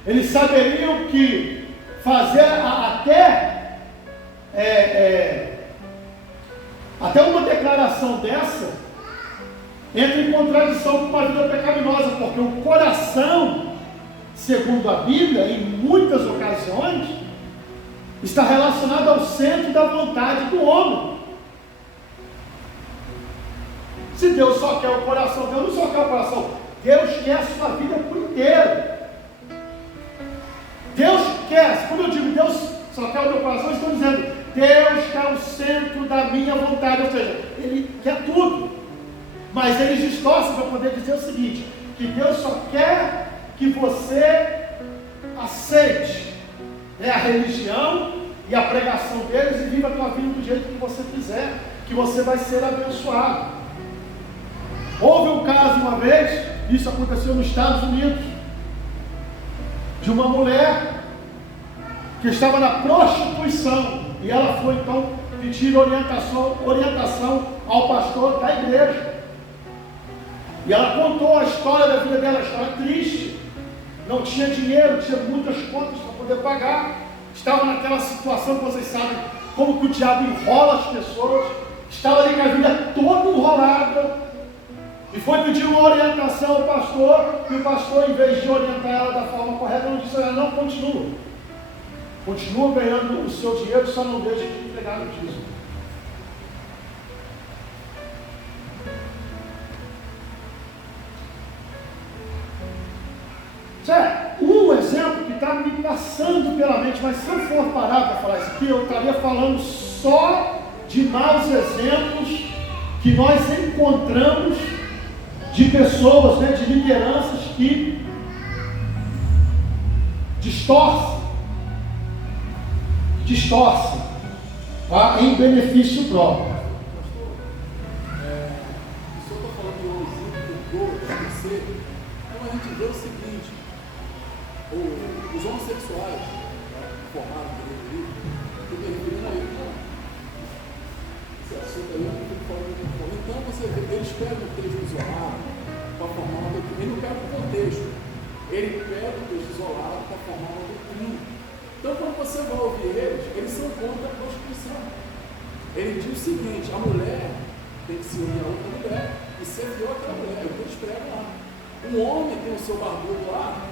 eles saberiam que fazer até uma declaração dessa entra em contradição com uma vida pecaminosa, porque o coração, segundo a Bíblia, em muitas ocasiões, está relacionado ao centro da vontade do homem. Se Deus só quer o coração, Deus não só quer o coração, Deus quer a sua vida por inteiro. Deus quer, quando eu digo Deus só quer o meu coração, eu estou dizendo, Deus quer o centro da minha vontade, ou seja, Ele quer tudo. Mas eles distorcem para poder dizer o seguinte, que Deus só quer que você aceite a religião e a pregação deles e viva a tua vida do jeito que você quiser, que você vai ser abençoado. Houve um caso uma vez, isso aconteceu nos Estados Unidos, de uma mulher que estava na prostituição. e ela foi então pedir orientação ao pastor da igreja. E ela contou a história da vida dela, a história triste. Não tinha dinheiro, tinha muitas contas para poder pagar. Estava naquela situação que vocês sabem como que o diabo enrola as pessoas. Estava ali com a vida toda enrolada. E foi pedir uma orientação ao pastor. E o pastor, em vez de orientar ela da forma correta, não disse: ela não, continua. Continua ganhando o seu dinheiro, só não deixe de entregar no dízimo. Um exemplo que está me passando pela mente, mas se eu for parar para falar isso aqui, eu estaria falando só de maus exemplos que nós encontramos de pessoas, né, de lideranças que distorcem, tá, em benefício próprio. O senhor está falando de um exemplo do você, então a gente vê o seguinte: os homossexuais, formados por ele, estou me referindo a ele, não. Esse assunto aí eu não fico falando de forma. Então você vê, eles pegam o texto isolado para formar uma doutrina. Ele não pega o contexto, ele pega o texto isolado para formar uma doutrina. Então quando você vai ouvir eles são contra a prostituição. Ele diz o seguinte: a mulher tem que se unir a outra mulher e ser fiel àquela mulher. É o que eles pregam lá. Um homem tem o seu barbudo lá,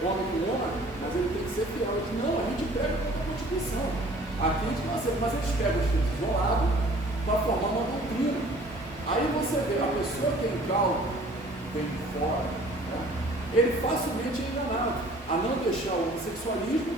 homem com homem, mas ele tem que ser fiel. Ele diz: não, a gente prega contra a prostituição. Aqui a gente não aceita, mas eles pegam os textos isolados para formar uma doutrina. Aí você vê a pessoa que é incauta, vem de fora, né? Ele facilmente é enganado a não deixar o homossexualismo,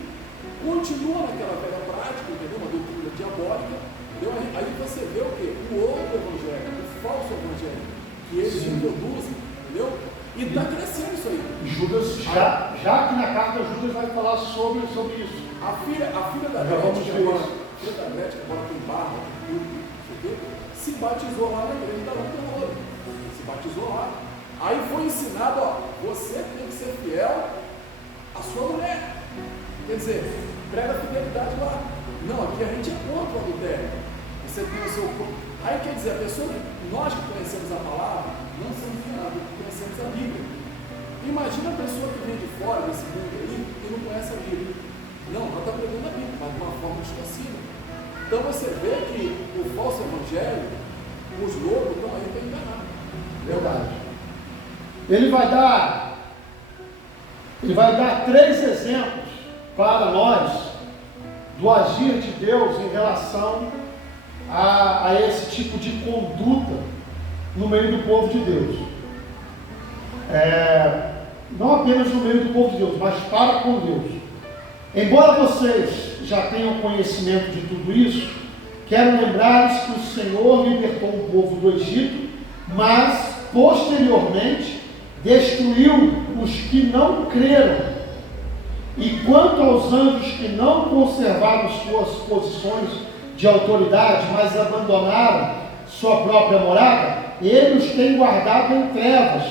continua naquela velha prática, entendeu? Uma doutrina diabólica, entendeu? Aí você vê o quê? O outro evangelho, o falso evangelho, que eles introduzem, entendeu? E está crescendo isso aí. Judas, já que na carta Judas vai falar sobre isso. A filha da Gretchen, que agora tem barba, se batizou lá na igreja da Lâmpada. Se batizou lá. Aí foi ensinado: ó, você tem que ser fiel à sua mulher. Quer dizer, prega a fidelidade lá. Não, aqui a gente é contra o adultério. Você tem o seu corpo. Aí quer dizer, a pessoa, nós que conhecemos a palavra, não somos enganados, porque conhecemos a Bíblia. Imagina a pessoa que vem de fora desse mundo aí e não conhece a Bíblia. Não, ela está pregando a Bíblia, mas de uma forma distorcida. Então você vê que o falso evangelho, os lobos estão aí para enganar. Verdade. Ele vai dar 3 exemplos para nós do agir de Deus em relação a esse tipo de conduta no meio do povo de Deus. Não apenas no meio do povo de Deus, mas para com Deus. Embora vocês já tenham conhecimento de tudo isso, quero lembrar-lhes que o Senhor libertou o povo do Egito, mas posteriormente destruiu os que não creram. E quanto aos anjos que não conservaram suas posições de autoridade, mas abandonaram sua própria morada, ele os tem guardado em trevas,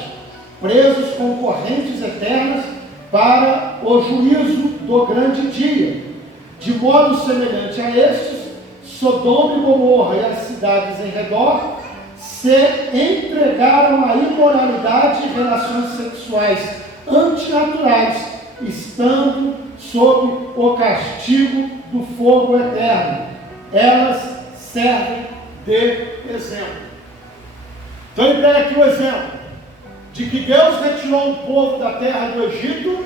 presos com correntes eternas para o juízo do grande dia. De modo semelhante a estes, Sodoma e Gomorra e as cidades em redor se entregaram à imoralidade e relações sexuais antinaturais, estando sob o castigo do fogo eterno. Elas servem de exemplo. Então ele pega aqui o exemplo de que Deus retirou o povo da terra do Egito,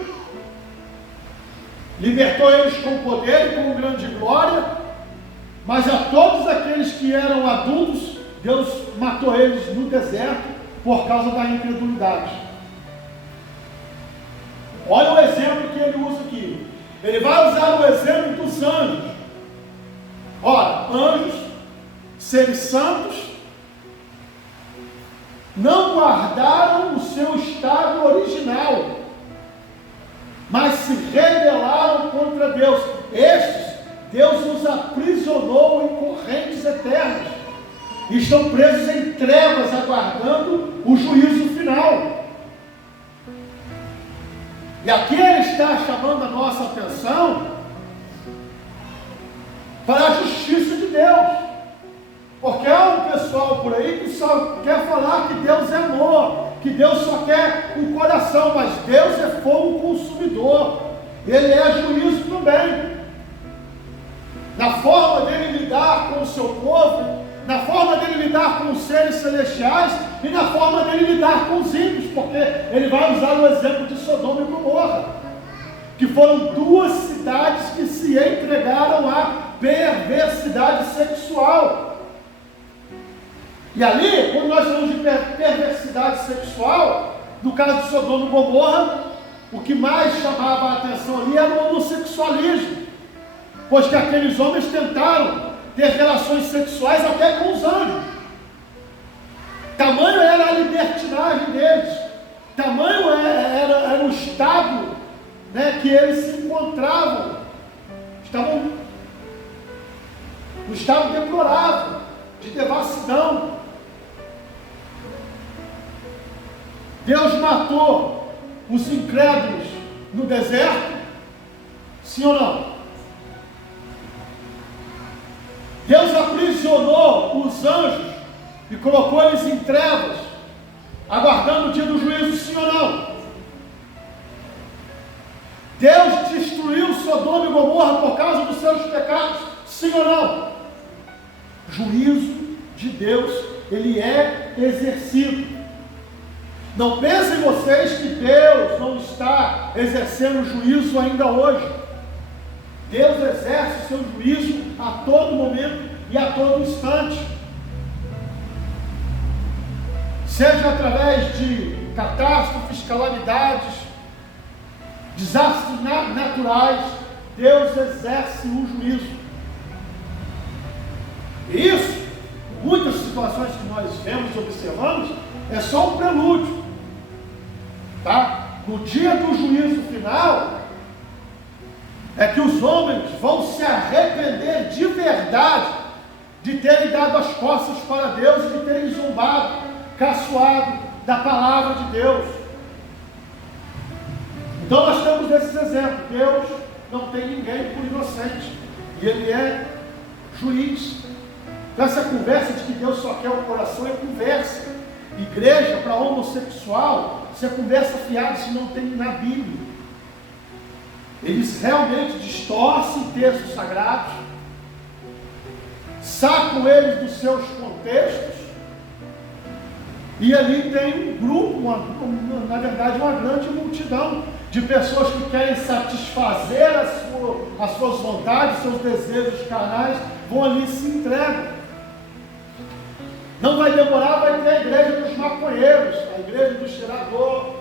libertou eles com poder e com grande glória, mas a todos aqueles que eram adultos, Deus matou eles no deserto por causa da incredulidade. Olha o exemplo que ele usa aqui. Ele vai usar o exemplo dos anjos. Ora, anjos, seres santos, não guardaram o seu estado original, mas se rebelaram contra Deus. Estes, Deus os aprisionou em correntes eternas e estão presos em trevas, aguardando o juízo final. E aqui ele está chamando a nossa atenção para a justiça pessoal por aí que só quer falar que Deus é amor, que Deus só quer o coração, mas Deus é fogo consumidor, Ele é juízo também. Na forma dele lidar com o seu povo, na forma dele lidar com os seres celestiais e na forma dele lidar com os ímpios, porque ele vai usar o exemplo de Sodoma e Gomorra, que foram duas cidades que se entregaram à perversidade sexual. E ali, quando nós falamos de perversidade sexual, no caso de Sodoma e Gomorra, o que mais chamava a atenção ali era o homossexualismo, pois que aqueles homens tentaram ter relações sexuais até com os anjos. Tamanho era a libertinagem deles, tamanho era o estado, né, que eles se encontravam, estavam no estado deplorável, de devassidão. Deus matou os incrédulos no deserto, sim ou não? Deus aprisionou os anjos e colocou eles em trevas, aguardando o dia do juízo, sim ou não? Deus destruiu Sodoma e Gomorra por causa dos seus pecados, sim ou não? Juízo de Deus, ele é exercido. Não pensem vocês que Deus não está exercendo juízo ainda hoje. Deus exerce o seu juízo a todo momento e a todo instante. Seja através de catástrofes, calamidades, desastres naturais, Deus exerce o juízo. E isso, muitas situações que nós vemos e observamos, é só um prelúdio. Tá? No dia do juízo final, é que os homens vão se arrepender de verdade de terem dado as costas para Deus e de terem zombado, caçoado da palavra de Deus. Então nós temos esses exemplos. Deus não tem ninguém por inocente, e Ele é juiz. Então essa conversa de que Deus só quer o coração é conversa. Igreja para homossexual, isso é conversa fiada, se não tem na Bíblia. Eles realmente distorcem textos sagrados, sacam eles dos seus contextos, e ali tem um grupo, na verdade uma grande multidão de pessoas que querem satisfazer as suas vontades, seus desejos carnais, vão ali e se entregam. Não vai demorar, vai ter a igreja dos maconheiros, a igreja do cheirador,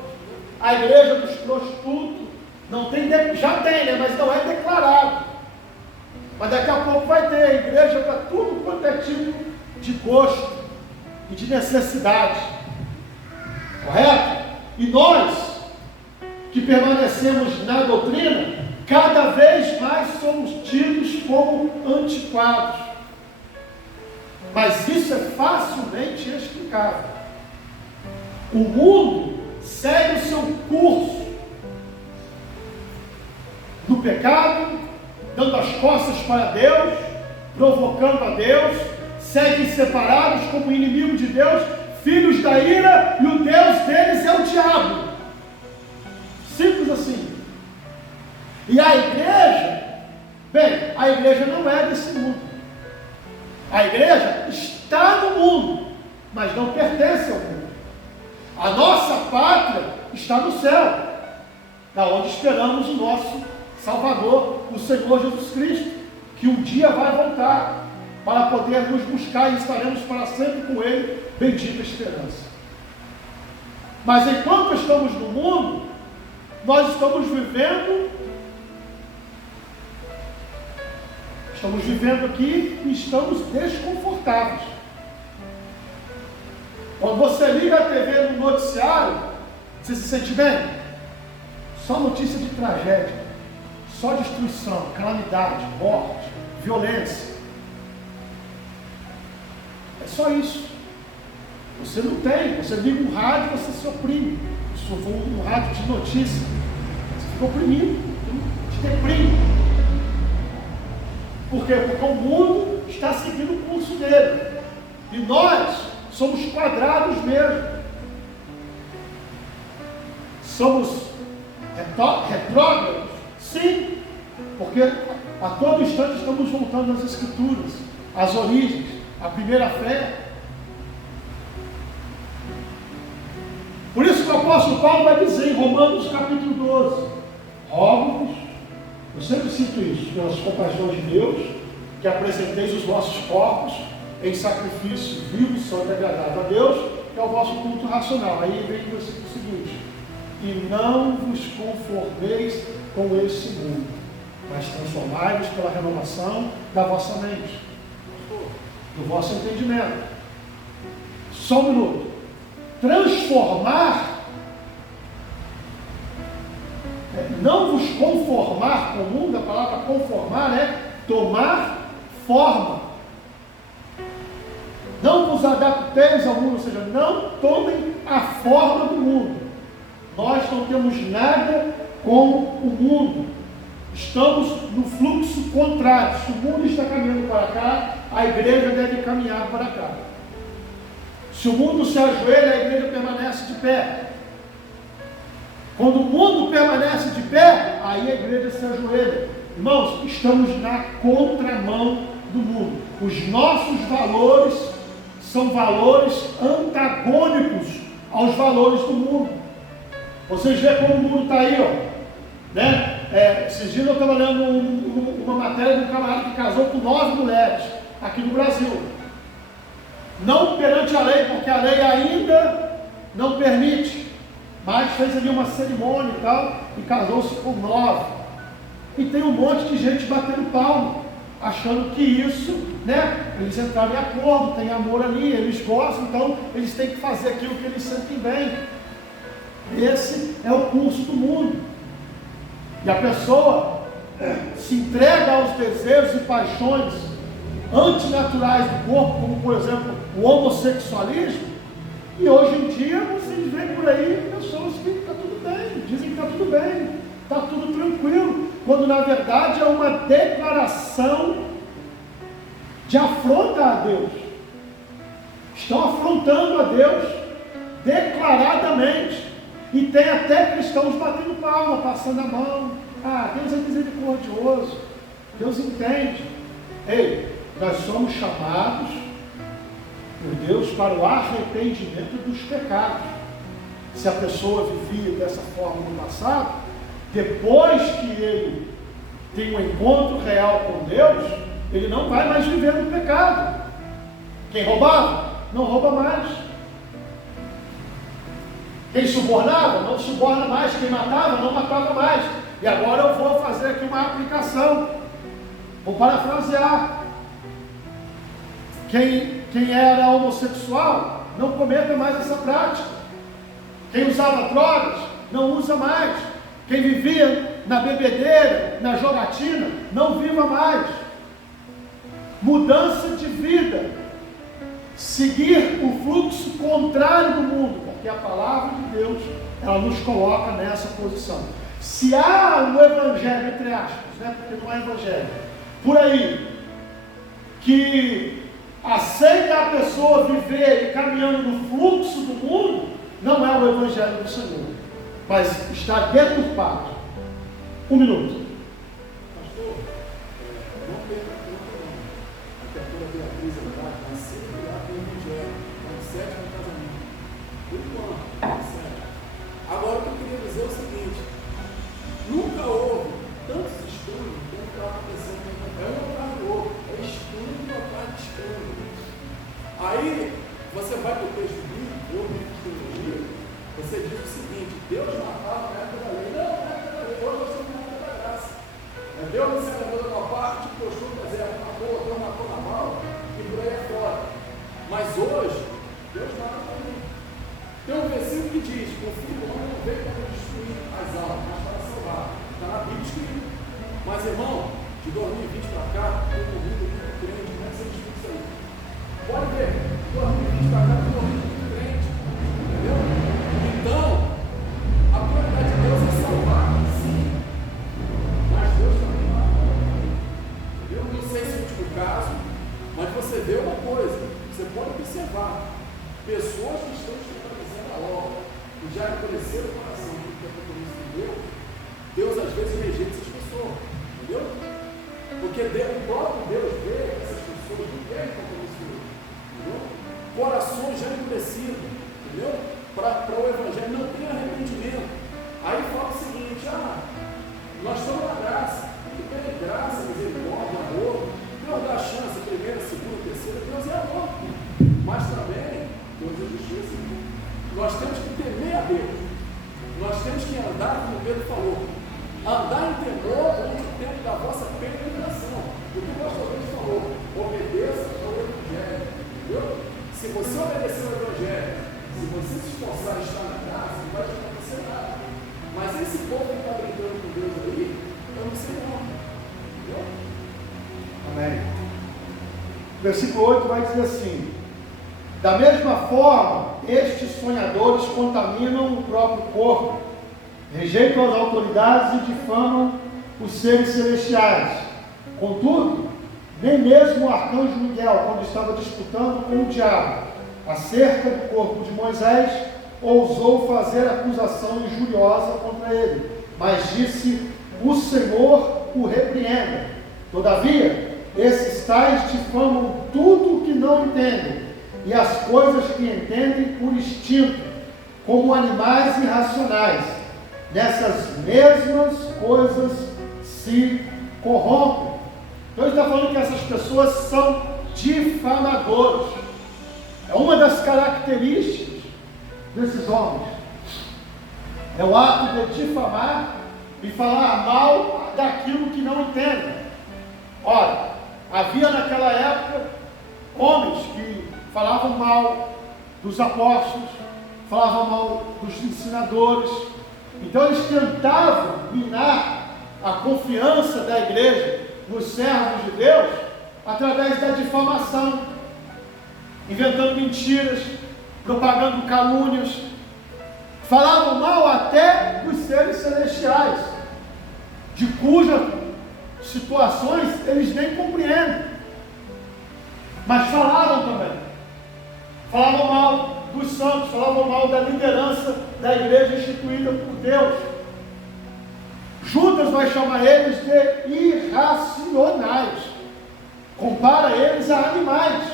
a igreja dos prostitutos. Não tem, já tem, né? Mas não é declarado. Mas daqui a pouco vai ter a igreja para tudo quanto é tipo de gosto e de necessidade. Correto? E nós, que permanecemos na doutrina, cada vez mais somos tidos como antiquados. Mas isso é facilmente explicável. O mundo segue o seu curso do pecado, dando as costas para Deus, provocando a Deus, seguem separados como inimigo de Deus, filhos da ira, e o Deus deles é o diabo. Simples assim. E a igreja, bem, a igreja não é desse mundo. A igreja está no mundo, mas não pertence ao mundo. A nossa pátria está no céu, da onde esperamos o nosso Salvador, o Senhor Jesus Cristo, que um dia vai voltar para poder nos buscar e estaremos para sempre com Ele, bendita esperança. Mas enquanto estamos no mundo, nós estamos vivendo aqui e estamos desconfortáveis. Quando você liga a TV no noticiário, você se sente bem? Só notícia de tragédia, só destruição, calamidade, morte, violência. É só isso. Você não tem, você liga um rádio, você se oprime. Se for um rádio de notícia, você fica oprimido, te deprime. Por quê? Porque o mundo está seguindo o curso dele. E nós somos quadrados mesmo. Somos retrógrados? Sim, porque a todo instante estamos voltando às Escrituras, às origens, à primeira fé. Por isso que o apóstolo Paulo vai dizer em Romanos capítulo 12: rogo-vos, eu sempre cito isso, pelas compaixões de Deus, que apresenteis os vossos corpos em sacrifício vivo, santo e agradável a Deus, que é o vosso culto racional. Aí vem o versículo seguinte: e não vos conformeis com esse mundo, mas transformai-vos pela renovação da vossa mente, do vosso entendimento. Só um minuto. Transformar, não vos conformar com o mundo, a palavra conformar é tomar forma. Não vos adapteis ao mundo, ou seja, não tomem a forma do mundo. Nós não temos nada com o mundo. Estamos no fluxo contrário. Se o mundo está caminhando para cá, a igreja deve caminhar para cá. Se o mundo se ajoelha, a igreja permanece de pé. Quando o mundo permanece de pé, aí a igreja se ajoelha. Irmãos, estamos na contramão do mundo. Os nossos valores são valores antagônicos aos valores do mundo. Vocês veem como o mundo está aí, ó, né? Esses dias eu estava lendo uma matéria de um camarada que casou com 9 mulheres aqui no Brasil. Não perante a lei, porque a lei ainda não permite, mas fez ali uma cerimônia e tal, e casou-se com 9. E tem um monte de gente batendo palma, achando que isso, né, eles entraram em acordo, tem amor ali, eles gostam, então eles têm que fazer aquilo que eles sentem bem. Esse é o curso do mundo. E a pessoa se entrega aos desejos e paixões antinaturais do corpo, como por exemplo o homossexualismo, e hoje em dia vocês veem por aí pessoas que está tudo bem, dizem que está tudo bem, está tudo tranquilo, quando na verdade é uma declaração de afronta a Deus. Estão afrontando a Deus declaradamente, e tem até cristãos batendo palma, passando a mão. Ah, Deus é misericordioso, Deus entende. Ei, nós somos chamados por Deus para o arrependimento dos pecados. Se a pessoa vivia dessa forma no passado, depois que ele tem um encontro real com Deus, ele não vai mais viver no pecado. Quem roubava, não rouba mais. Quem subornava, não suborna mais. Quem matava, não matava mais. E agora eu vou fazer aqui uma aplicação. Vou parafrasear. Quem era homossexual, não cometa mais essa prática. Quem usava drogas, não usa mais. Quem vivia na bebedeira, na jogatina, não viva mais. Mudança de vida. Seguir o fluxo contrário do mundo, porque a palavra de Deus, ela nos coloca nessa posição. Se há um evangelho, entre aspas, né, porque não é evangelho, por aí, que aceita a pessoa viver caminhando no fluxo do mundo, não é o evangelho do Senhor, mas está deturpado. 1 minuto. Pastor, não perca tempo não. A criatura Beatriz Andrade vai ser criada pelo Evangelho, no 7º casamento. Por enquanto, no 7. Agora o que eu queria dizer é o seguinte: nunca houve tantos estudos como está acontecendo no papel, um atrás do outro. É estudo atrás de estudo. Aí você vai para o texto bíblico, ou na teologia, você diz o seguinte: Deus matava na época da lei. Não, na época da lei, hoje nós estamos na época da graça. Deus não se agradou da tua parte, te postou no deserto, matou, Deus matou na mão, e por aí é fora. Mas hoje, Deus mata também. Tem um versículo que diz: o filho do homem não veio para destruir as almas, mas para salvar. Está na Bíblia escrito. Mas irmão, de 2020 para cá, tem morrido muito crente. Como é que você explica isso aí? Pode ver, de 2020 para cá, tem morrido muito crente. Entendeu? Então, a prioridade de Deus é salvar, sim. Mas Deus também mata. Eu não sei se é o último caso, mas você vê uma coisa: Você pode observar pessoas que estão fazendo a obra, que já reconheceram o coração do que é compromisso de Deus. Deus às vezes rejeita essas pessoas, entendeu? Porque o próprio Deus vê que essas pessoas não querem compromisso de Deus, entendeu? Corações já endurecidos, entendeu? Para o Evangelho não tem arrependimento. Aí fala o seguinte: nós estamos na graça, que tem graça, misericórdia, amor. Deus dá chance, primeira, segunda, terceira, Deus é amor. Mas também, Deus é justiça. Nós temos que temer a Deus. Nós temos que andar, como Pedro falou, andar em temor durante o tempo da vossa peregrinação. O que o pastor Pedro falou, obedeça ao Evangelho. Entendeu? Se você obedecer ao Evangelho, se você se esforçar em estar na graça, não vai te acontecer nada. Mas esse povo que está brincando com Deus aí, eu não sei não. Entendeu? Amém. Versículo 8 vai dizer assim: da mesma forma, estes sonhadores contaminam o próprio corpo, rejeitam as autoridades e difamam os seres celestiais. Contudo, nem mesmo o arcanjo Miguel, quando estava disputando com o diabo acerca do corpo de Moisés, ousou fazer acusação injuriosa contra ele, mas disse: o Senhor o repreenda. Todavia, esses tais difamam tudo o que não entendem, e as coisas que entendem por instinto, como animais irracionais. Nessas mesmas coisas se corrompem. Então ele está falando que essas pessoas são difamadores. É uma das características desses homens. É o ato de difamar e falar mal daquilo que não entendem. Ora, havia naquela época homens que falavam mal dos apóstolos, falavam mal dos ensinadores. Então eles tentavam minar a confiança da igreja nos servos de Deus através da difamação, inventando mentiras, propagando calúnias. Falavam mal até dos seres celestiais, de cujas situações eles nem compreendem, mas falavam também. Falavam mal dos santos, falavam mal da liderança da igreja instituída por Deus. Judas vai chamar eles de irracionais, compara eles a animais.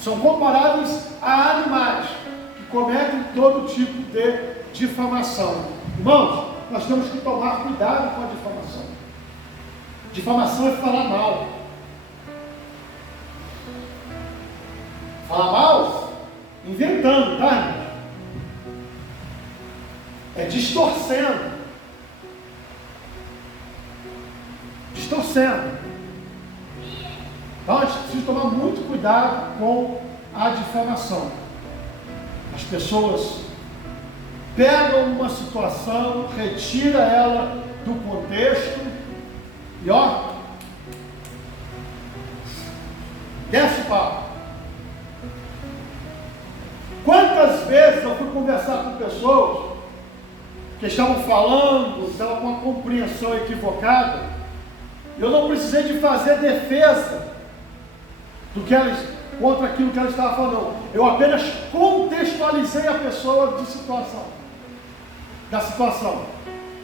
São comparados a animais que cometem todo tipo de difamação. Irmãos, nós temos que tomar cuidado com a difamação. Difamação é falar mal. Falar mal, inventando, tá, irmão? É distorcendo. Distorcendo. Então a gente precisa tomar muito cuidado com a difamação. As pessoas pegam uma situação, retira ela do contexto e desce o papo. Quantas vezes eu fui conversar com pessoas que estavam falando, estavam com uma compreensão equivocada, eu não precisei de fazer defesa contra aquilo que ela estava falando. Eu apenas contextualizei a pessoa da situação.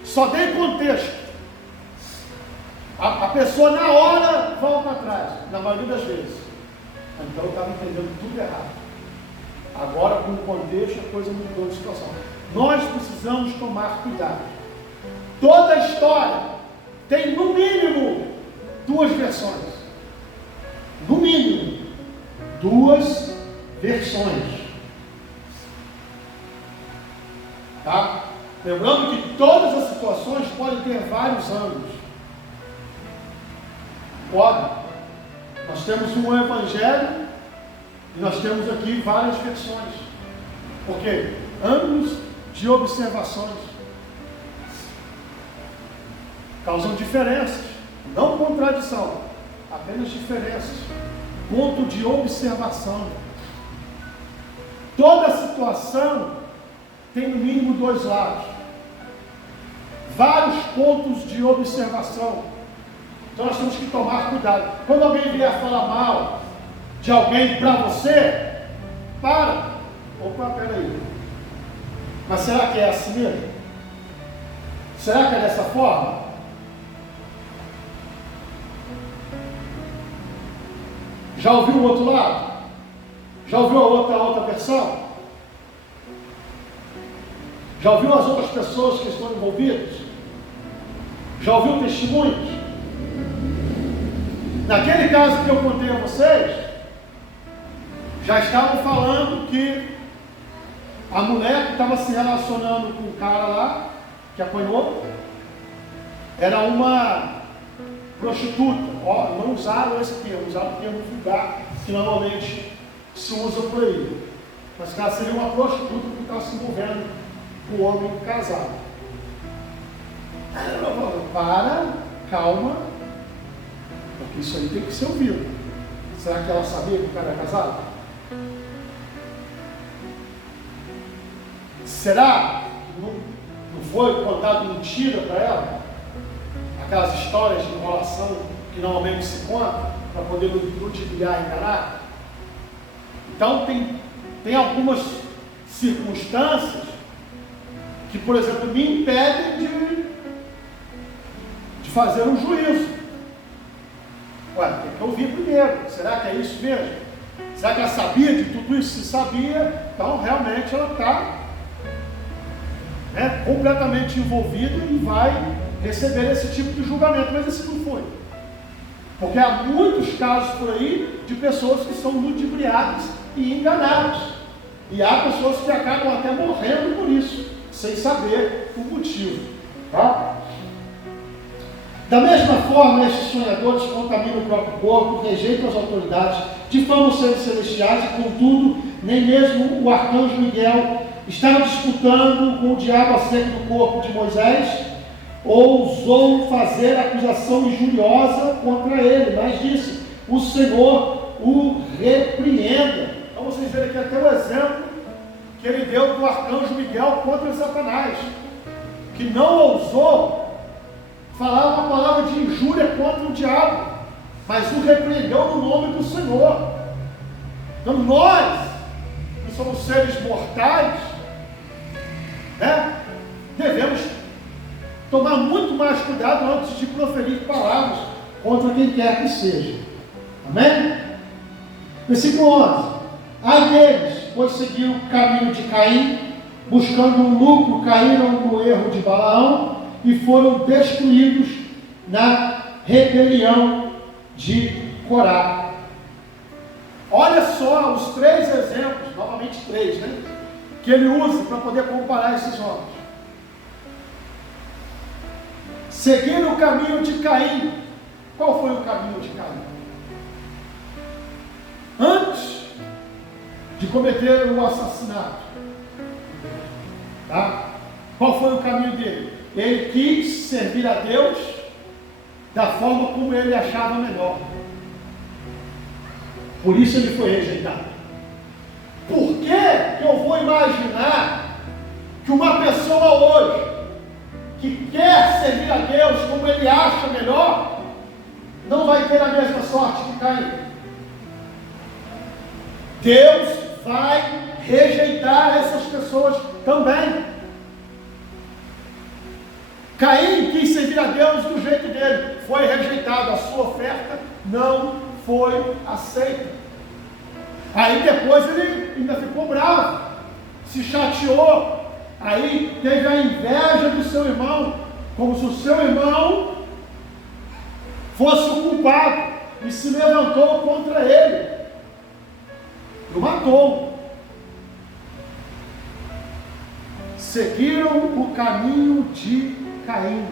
Só dei contexto. A pessoa na hora volta atrás, na maioria das vezes. Então eu estava entendendo tudo errado. Agora, com o contexto, a coisa mudou de situação. Nós precisamos tomar cuidado. Toda a história tem, no mínimo, duas versões. No mínimo, duas versões. Tá? Lembrando que todas as situações podem ter vários ângulos. Podem. Nós temos um evangelho e nós temos aqui várias versões. Por quê? Ângulos de observações. Causam diferenças, não contradição, apenas diferenças. Ponto de observação. Toda situação tem no mínimo dois lados. Vários pontos de observação. Então nós temos que tomar cuidado. Quando alguém vier falar mal de alguém para você, para. Opa, peraí. Mas será que é assim mesmo? Será que é dessa forma? Já ouviu o outro lado? Já ouviu a outra versão? Já ouviu as outras pessoas que estão envolvidas? Já ouviu testemunhos? Naquele caso que eu contei a vocês, já estavam falando que a mulher que estava se relacionando com o cara lá, que apanhou, era uma prostituta. Ó, não usaram esse termo, usaram o termo vulgar, que normalmente se usa por aí. Mas que ela seria uma prostituta que estava se envolvendo com o homem casado. Aí ela falou, para, calma, porque isso aí tem que ser ouvido. Será que ela sabia que o cara era casado? Será que não foi contado mentira para ela? Aquelas histórias de enrolação que normalmente se conta para poder ludibriar e enganar? Então tem algumas circunstâncias que, por exemplo, me impedem de fazer um juízo. Ué, tem que ouvir primeiro. Será que é isso mesmo? Será que ela sabia de tudo isso? Se sabia, então realmente ela está completamente envolvida e vai receber esse tipo de julgamento. Mas esse não foi. Porque há muitos casos por aí de pessoas que são ludibriadas e enganadas. E há pessoas que acabam até morrendo por isso, sem saber o motivo. Tá? Da mesma forma, estes sonhadores contaminam o próprio corpo, rejeitam as autoridades, difamam os seres celestiais e, contudo, nem mesmo o arcanjo Miguel estava disputando com o diabo acerca do corpo de Moisés, ousou fazer acusação injuriosa contra ele, mas disse, o Senhor o repreenda. Então vocês verem aqui até o exemplo que ele deu do arcanjo Miguel contra Satanás, que não ousou falar uma palavra de injúria contra o diabo, mas o repreendeu no nome do Senhor. Então nós, que somos seres mortais, devemos tomar muito mais cuidado antes de proferir palavras contra quem quer que seja. Amém? Versículo 11. Ai deles, pois seguiram o caminho de Caim, buscando um lucro, caíram no erro de Balaão e foram destruídos na rebelião de Corá. Olha só os três exemplos, novamente três, que ele usa para poder comparar esses homens. Seguiram o caminho de Caim. Qual foi o caminho de Caim? Antes de cometer o assassinato, tá? Qual foi o caminho dele? Ele quis servir a Deus da forma como ele achava melhor. Por isso ele foi rejeitado. Por que eu vou imaginar que uma pessoa hoje que quer servir a Deus como ele acha melhor, não vai ter a mesma sorte que Caim? Deus vai rejeitar essas pessoas também. Caim quis servir a Deus do jeito dele, foi rejeitado, a sua oferta não foi aceita. Aí depois ele ainda ficou bravo, se chateou, aí teve a inveja do seu irmão, como se o seu irmão fosse o culpado, e se levantou contra ele, e o matou. Seguiram o caminho de Caim,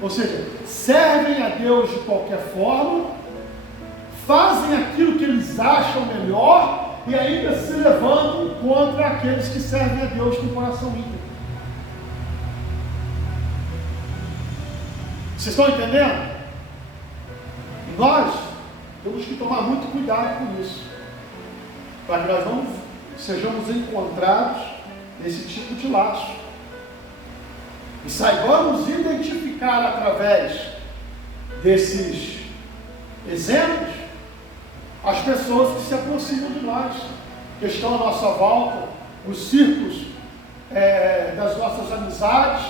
ou seja, servem a Deus de qualquer forma, fazem aquilo que eles acham melhor e ainda se levantam contra aqueles que servem a Deus com o coração íntegro. Vocês estão entendendo? E nós temos que tomar muito cuidado com isso, para que nós não sejamos encontrados nesse tipo de laço. E saibamos identificar através desses exemplos as pessoas que se aproximam de nós, que estão à nossa volta, os círculos das nossas amizades,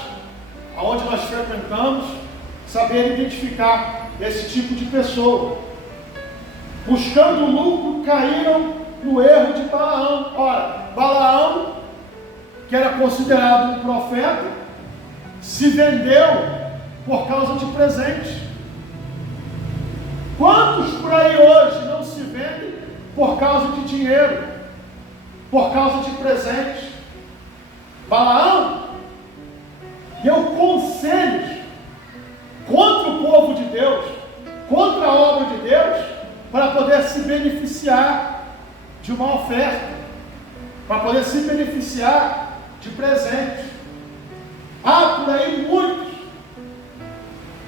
aonde nós frequentamos, saber identificar esse tipo de pessoa. Buscando lucro, caíram no erro de Balaão. Ora, Balaão, que era considerado um profeta, se vendeu por causa de presente. Quantos por aí hoje não se vendem por causa de dinheiro, por causa de presente? Balaão deu conselhos contra o povo de Deus, contra a obra de Deus, para poder se beneficiar de uma oferta, para poder se beneficiar de presente. Há por aí muitos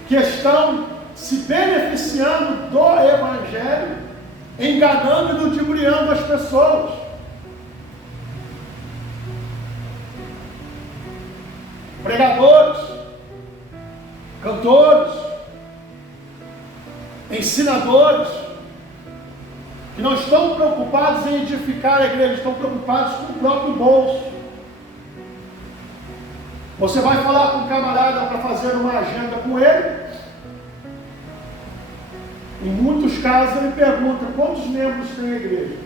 que estão se beneficiando do Evangelho, enganando e ludibriando as pessoas. Pregadores, cantores, ensinadores, que não estão preocupados em edificar a igreja, estão preocupados com o próprio bolso. Você vai falar com um camarada para fazer uma agenda com ele, em muitos casos ele pergunta quantos membros tem a igreja,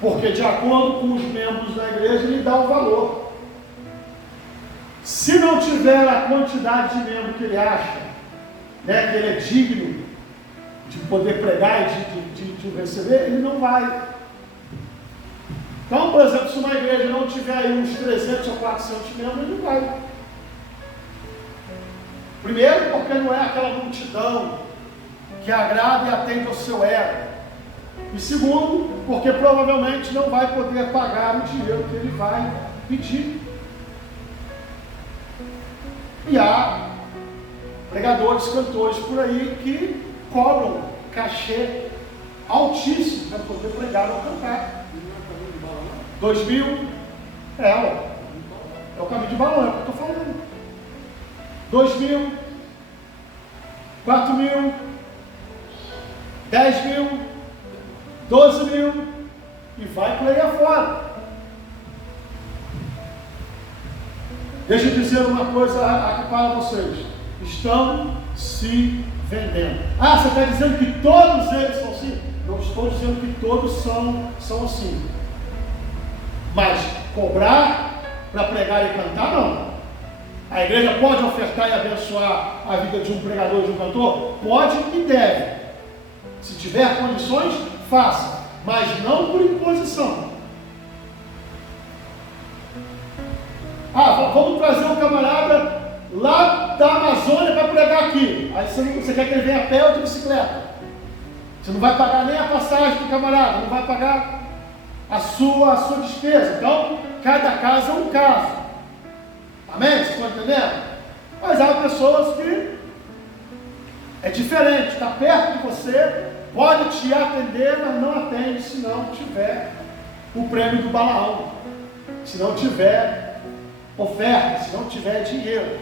porque de acordo com os membros da igreja ele dá o valor. Se não tiver a quantidade de membros que ele acha, né, que ele é digno de poder pregar e de receber, ele não vai. Então, por exemplo, se uma igreja não tiver aí uns 300 ou 400 membros, ele não vai. Primeiro, porque não é aquela multidão que agrada e atende ao seu ego. E segundo, porque provavelmente não vai poder pagar o dinheiro que ele vai pedir. E há pregadores, cantores por aí que cobram cachê altíssimo para poder pregar ou cantar. 2.000 é o caminho de Balaão, é o que eu estou falando. 2.000, 4.000, 10.000, 12.000 e vai por aí afora. Deixa eu dizer uma coisa aqui para vocês. Estão se vendendo. Ah, você está dizendo que todos eles são assim? Não estou dizendo que todos são assim. Mas cobrar para pregar e cantar, não. A igreja pode ofertar e abençoar a vida de um pregador e de um cantor? Pode e deve. Se tiver condições, faça. Mas não por imposição. Ah, vamos trazer um camarada lá da Amazônia para pregar aqui. Aí você quer que ele venha a pé ou de bicicleta? Você não vai pagar nem a passagem do camarada, não vai pagar a sua despesa. Então, cada caso é um caso. Amém? Vocês estão entendendo? Mas há pessoas que é diferente, está perto de você, pode te atender, mas não atende se não tiver o prêmio do Balaão, se não tiver oferta, se não tiver dinheiro.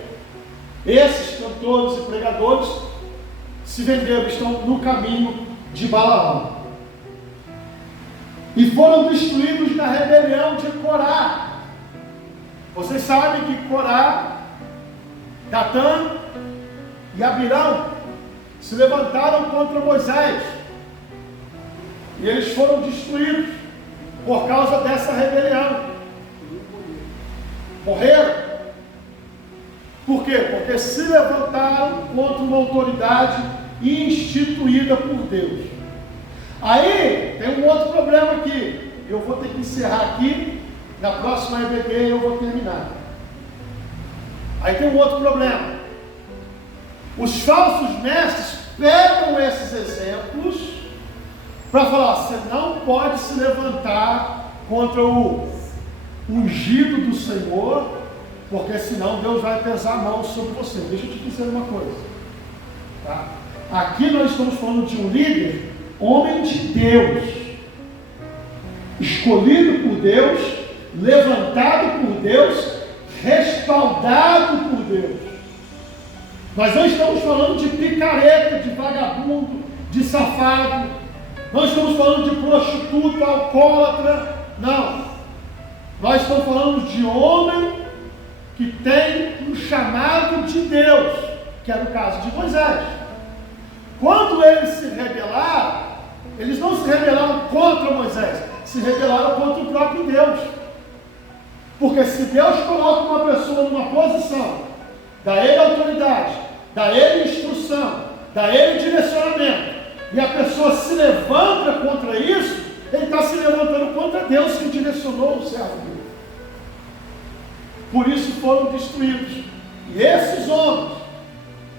Esses cantores e pregadores se venderam, estão no caminho de Balaão. E foram destruídos na rebelião de Corá. Vocês sabem que Corá, Datã e Abirão se levantaram contra Moisés. E eles foram destruídos por causa dessa rebelião. Morreram. Por quê? Porque se levantaram contra uma autoridade instituída por Deus. Aí tem um outro problema aqui. Eu vou ter que encerrar aqui. Na próxima EBD eu vou terminar. Aí tem um outro problema. Os falsos mestres pegam esses exemplos para falar: você não pode se levantar contra o ungido do Senhor, porque senão Deus vai pesar a mão sobre você. Deixa eu te dizer uma coisa, tá? Aqui nós estamos falando de um líder, homem de Deus, escolhido por Deus, levantado por Deus, respaldado por Deus. Nós não estamos falando de picareta, de vagabundo, de safado, não estamos falando de prostituta, alcoólatra, não. Nós estamos falando de homem que tem um chamado de Deus, que era o caso de Moisés. Quando eles se rebelaram, eles não se rebelaram contra Moisés, se rebelaram contra o próprio Deus. Porque se Deus coloca uma pessoa numa posição, dá ele autoridade, dá ele instrução, dá ele direcionamento, e a pessoa se levanta contra isso, ele está se levantando contra Deus que direcionou o servo dele. Por isso foram destruídos. E esses homens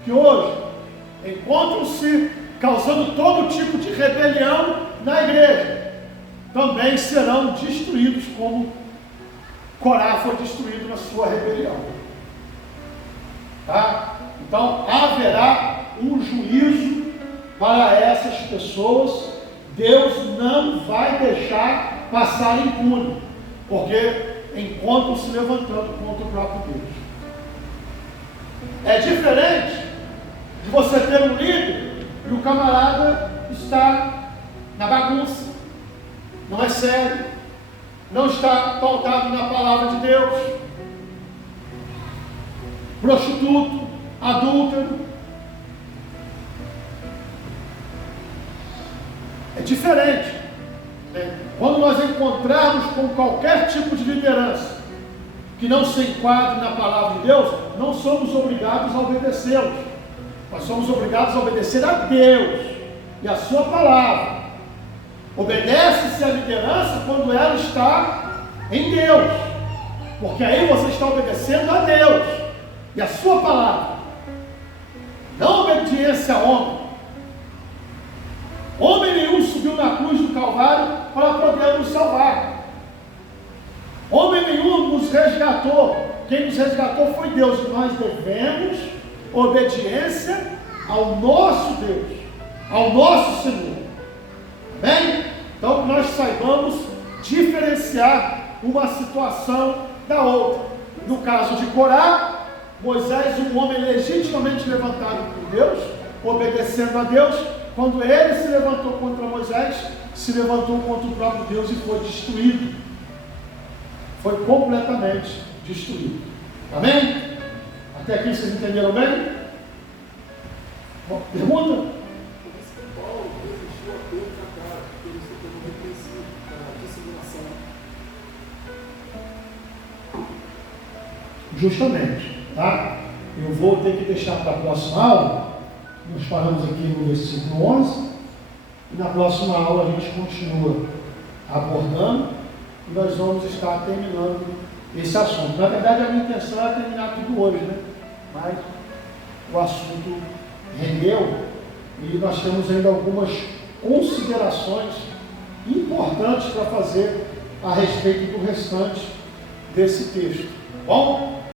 que hoje encontram-se causando todo tipo de rebelião na igreja, também serão destruídos como Corá foi destruído na sua rebelião. Tá? Então haverá um juízo para essas pessoas. Deus não vai deixar passar impune, porque encontram-se levantando contra o próprio Deus. É diferente de você ter um líder e o camarada está na bagunça, não é sério, não está pautado na palavra de Deus, prostituto, adúltero. É diferente, né? Quando nós encontrarmos com qualquer tipo de liderança que não se enquadre na palavra de Deus, não somos obrigados a obedecê-los. Nós somos obrigados a obedecer a Deus e a sua palavra. Obedece-se à liderança quando ela está em Deus, porque aí você está obedecendo a Deus e a sua palavra, não obediência a homem. Homem nenhum subiu na cruz do Calvário para poder nos salvar. Homem nenhum nos resgatou. Quem nos resgatou foi Deus. E nós devemos obediência ao nosso Deus, ao nosso Senhor. Amém? Então que nós saibamos diferenciar uma situação da outra. No caso de Corá, Moisés, um homem legitimamente levantado por Deus, obedecendo a Deus. Quando ele se levantou contra Moisés, se levantou contra o próprio Deus e foi destruído. Foi completamente destruído. Amém? Até aqui vocês entenderam bem? Bom, pergunta? Por isso que Paulo resistiu a Pedro na cara, porque ele se tornou repreensivo da disseminação. Justamente, tá? Eu vou ter que deixar para a próxima aula. Nós paramos aqui no versículo 11, e na próxima aula a gente continua abordando, e nós vamos estar terminando esse assunto. Na verdade, a minha intenção é terminar tudo hoje, né? Mas o assunto rendeu, e nós temos ainda algumas considerações importantes para fazer a respeito do restante desse texto. Bom?